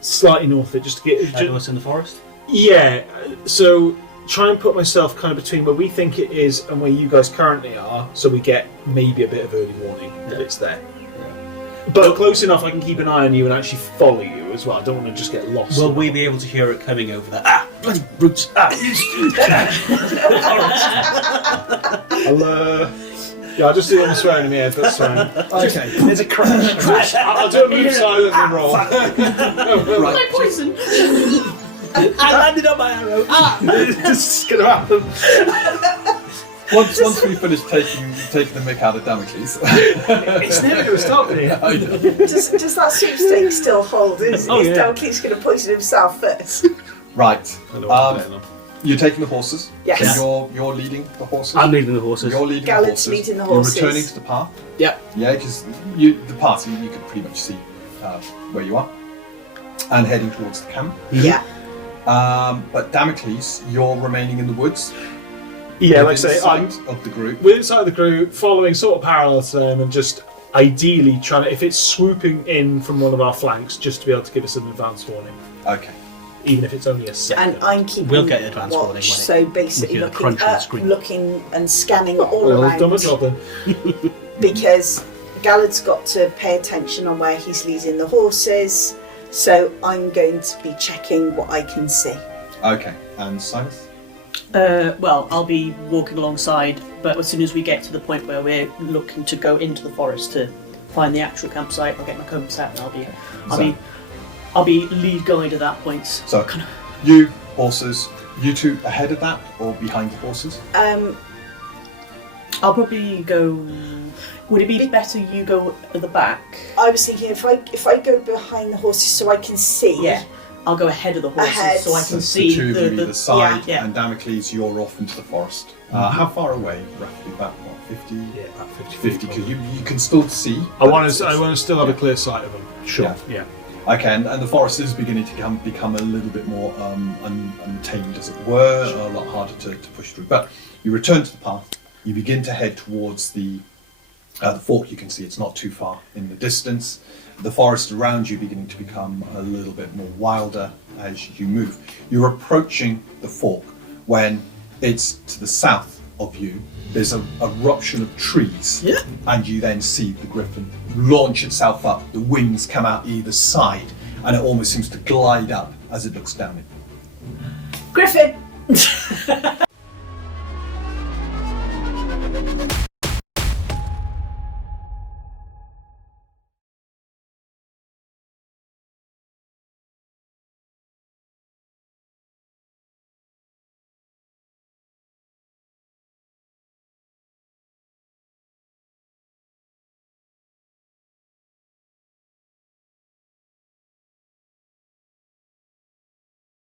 slightly north of it, just to get... Shadow us in the forest? Yeah, so try and put myself kind of between where we think it is and where you guys currently are, so we get maybe a bit of early warning that it's there. But close enough I can keep an eye on you and actually follow you as well. I don't want to just get lost. Will we be able to hear it coming over there? Ah! Bloody brutes! Ah! I'll just do it on the swearing in my head, that's fine. Okay, there's a crash. I'll do a move silent and roll. Right. Poison! I landed on my arrow! Ah! It's going to happen. Once we finish taking the mick out of Damocles. It's never going to stop me. Does that sweepstake still hold? Is Oh, yeah. Damocles going to poison himself first? Right. I don't want to bet on them. You're taking the horses. Yes. So you're leading the horses. I'm leading the horses. You're leading Gallant's the horses. leading the horses. You're returning to the path. Yep. Yeah, because the path you can pretty much see where you are, and heading towards the camp. Yeah. But Damocles, you're remaining in the woods. Yeah, like I within say, I'm sight of the group. we're inside the group, following sort of parallel to them, and just ideally trying to, if it's swooping in from one of our flanks, just to be able to give us an advance warning, Okay. even if it's only a second. And I'm keeping We'll get advance warning when watch, it- so basically we hear the crunch on the screen. looking and scanning all Well, around. done my job then. Because Gallad's got to pay attention on where he's leading the horses, so I'm going to be checking what I can see. Okay. And Silas? Well, I'll be walking alongside, but as soon as we get to the point where we're looking to go into the forest to find the actual campsite, I'll get my compass out and I'll be lead guide at that point. So, you, horses, you two ahead of that or behind the horses? I'll probably go. Would it be better you go at the back? I was thinking if I go behind the horses so I can see. Yeah. I'll go ahead of the horses Ahead. so I So can the see two of you either side, yeah. and Damocles, you're off into the forest. How far away, roughly? About, what, 50? Yeah, about 50. 50, because you can still see. I want to still have a clear sight of them. Sure. Yeah. Yeah. Okay, and the forest is beginning to become a little bit more untamed, as it were, a lot harder to push through. But you return to the path, you begin to head towards the fork. You can see it's not too far in the distance. The forest around you beginning to become a little bit more wilder as you move. You're approaching the fork when it's to the south of you. There's a eruption of trees, and you then see the griffin launch itself up. The wings come out either side, and it almost seems to glide up as it looks down it. Griffin!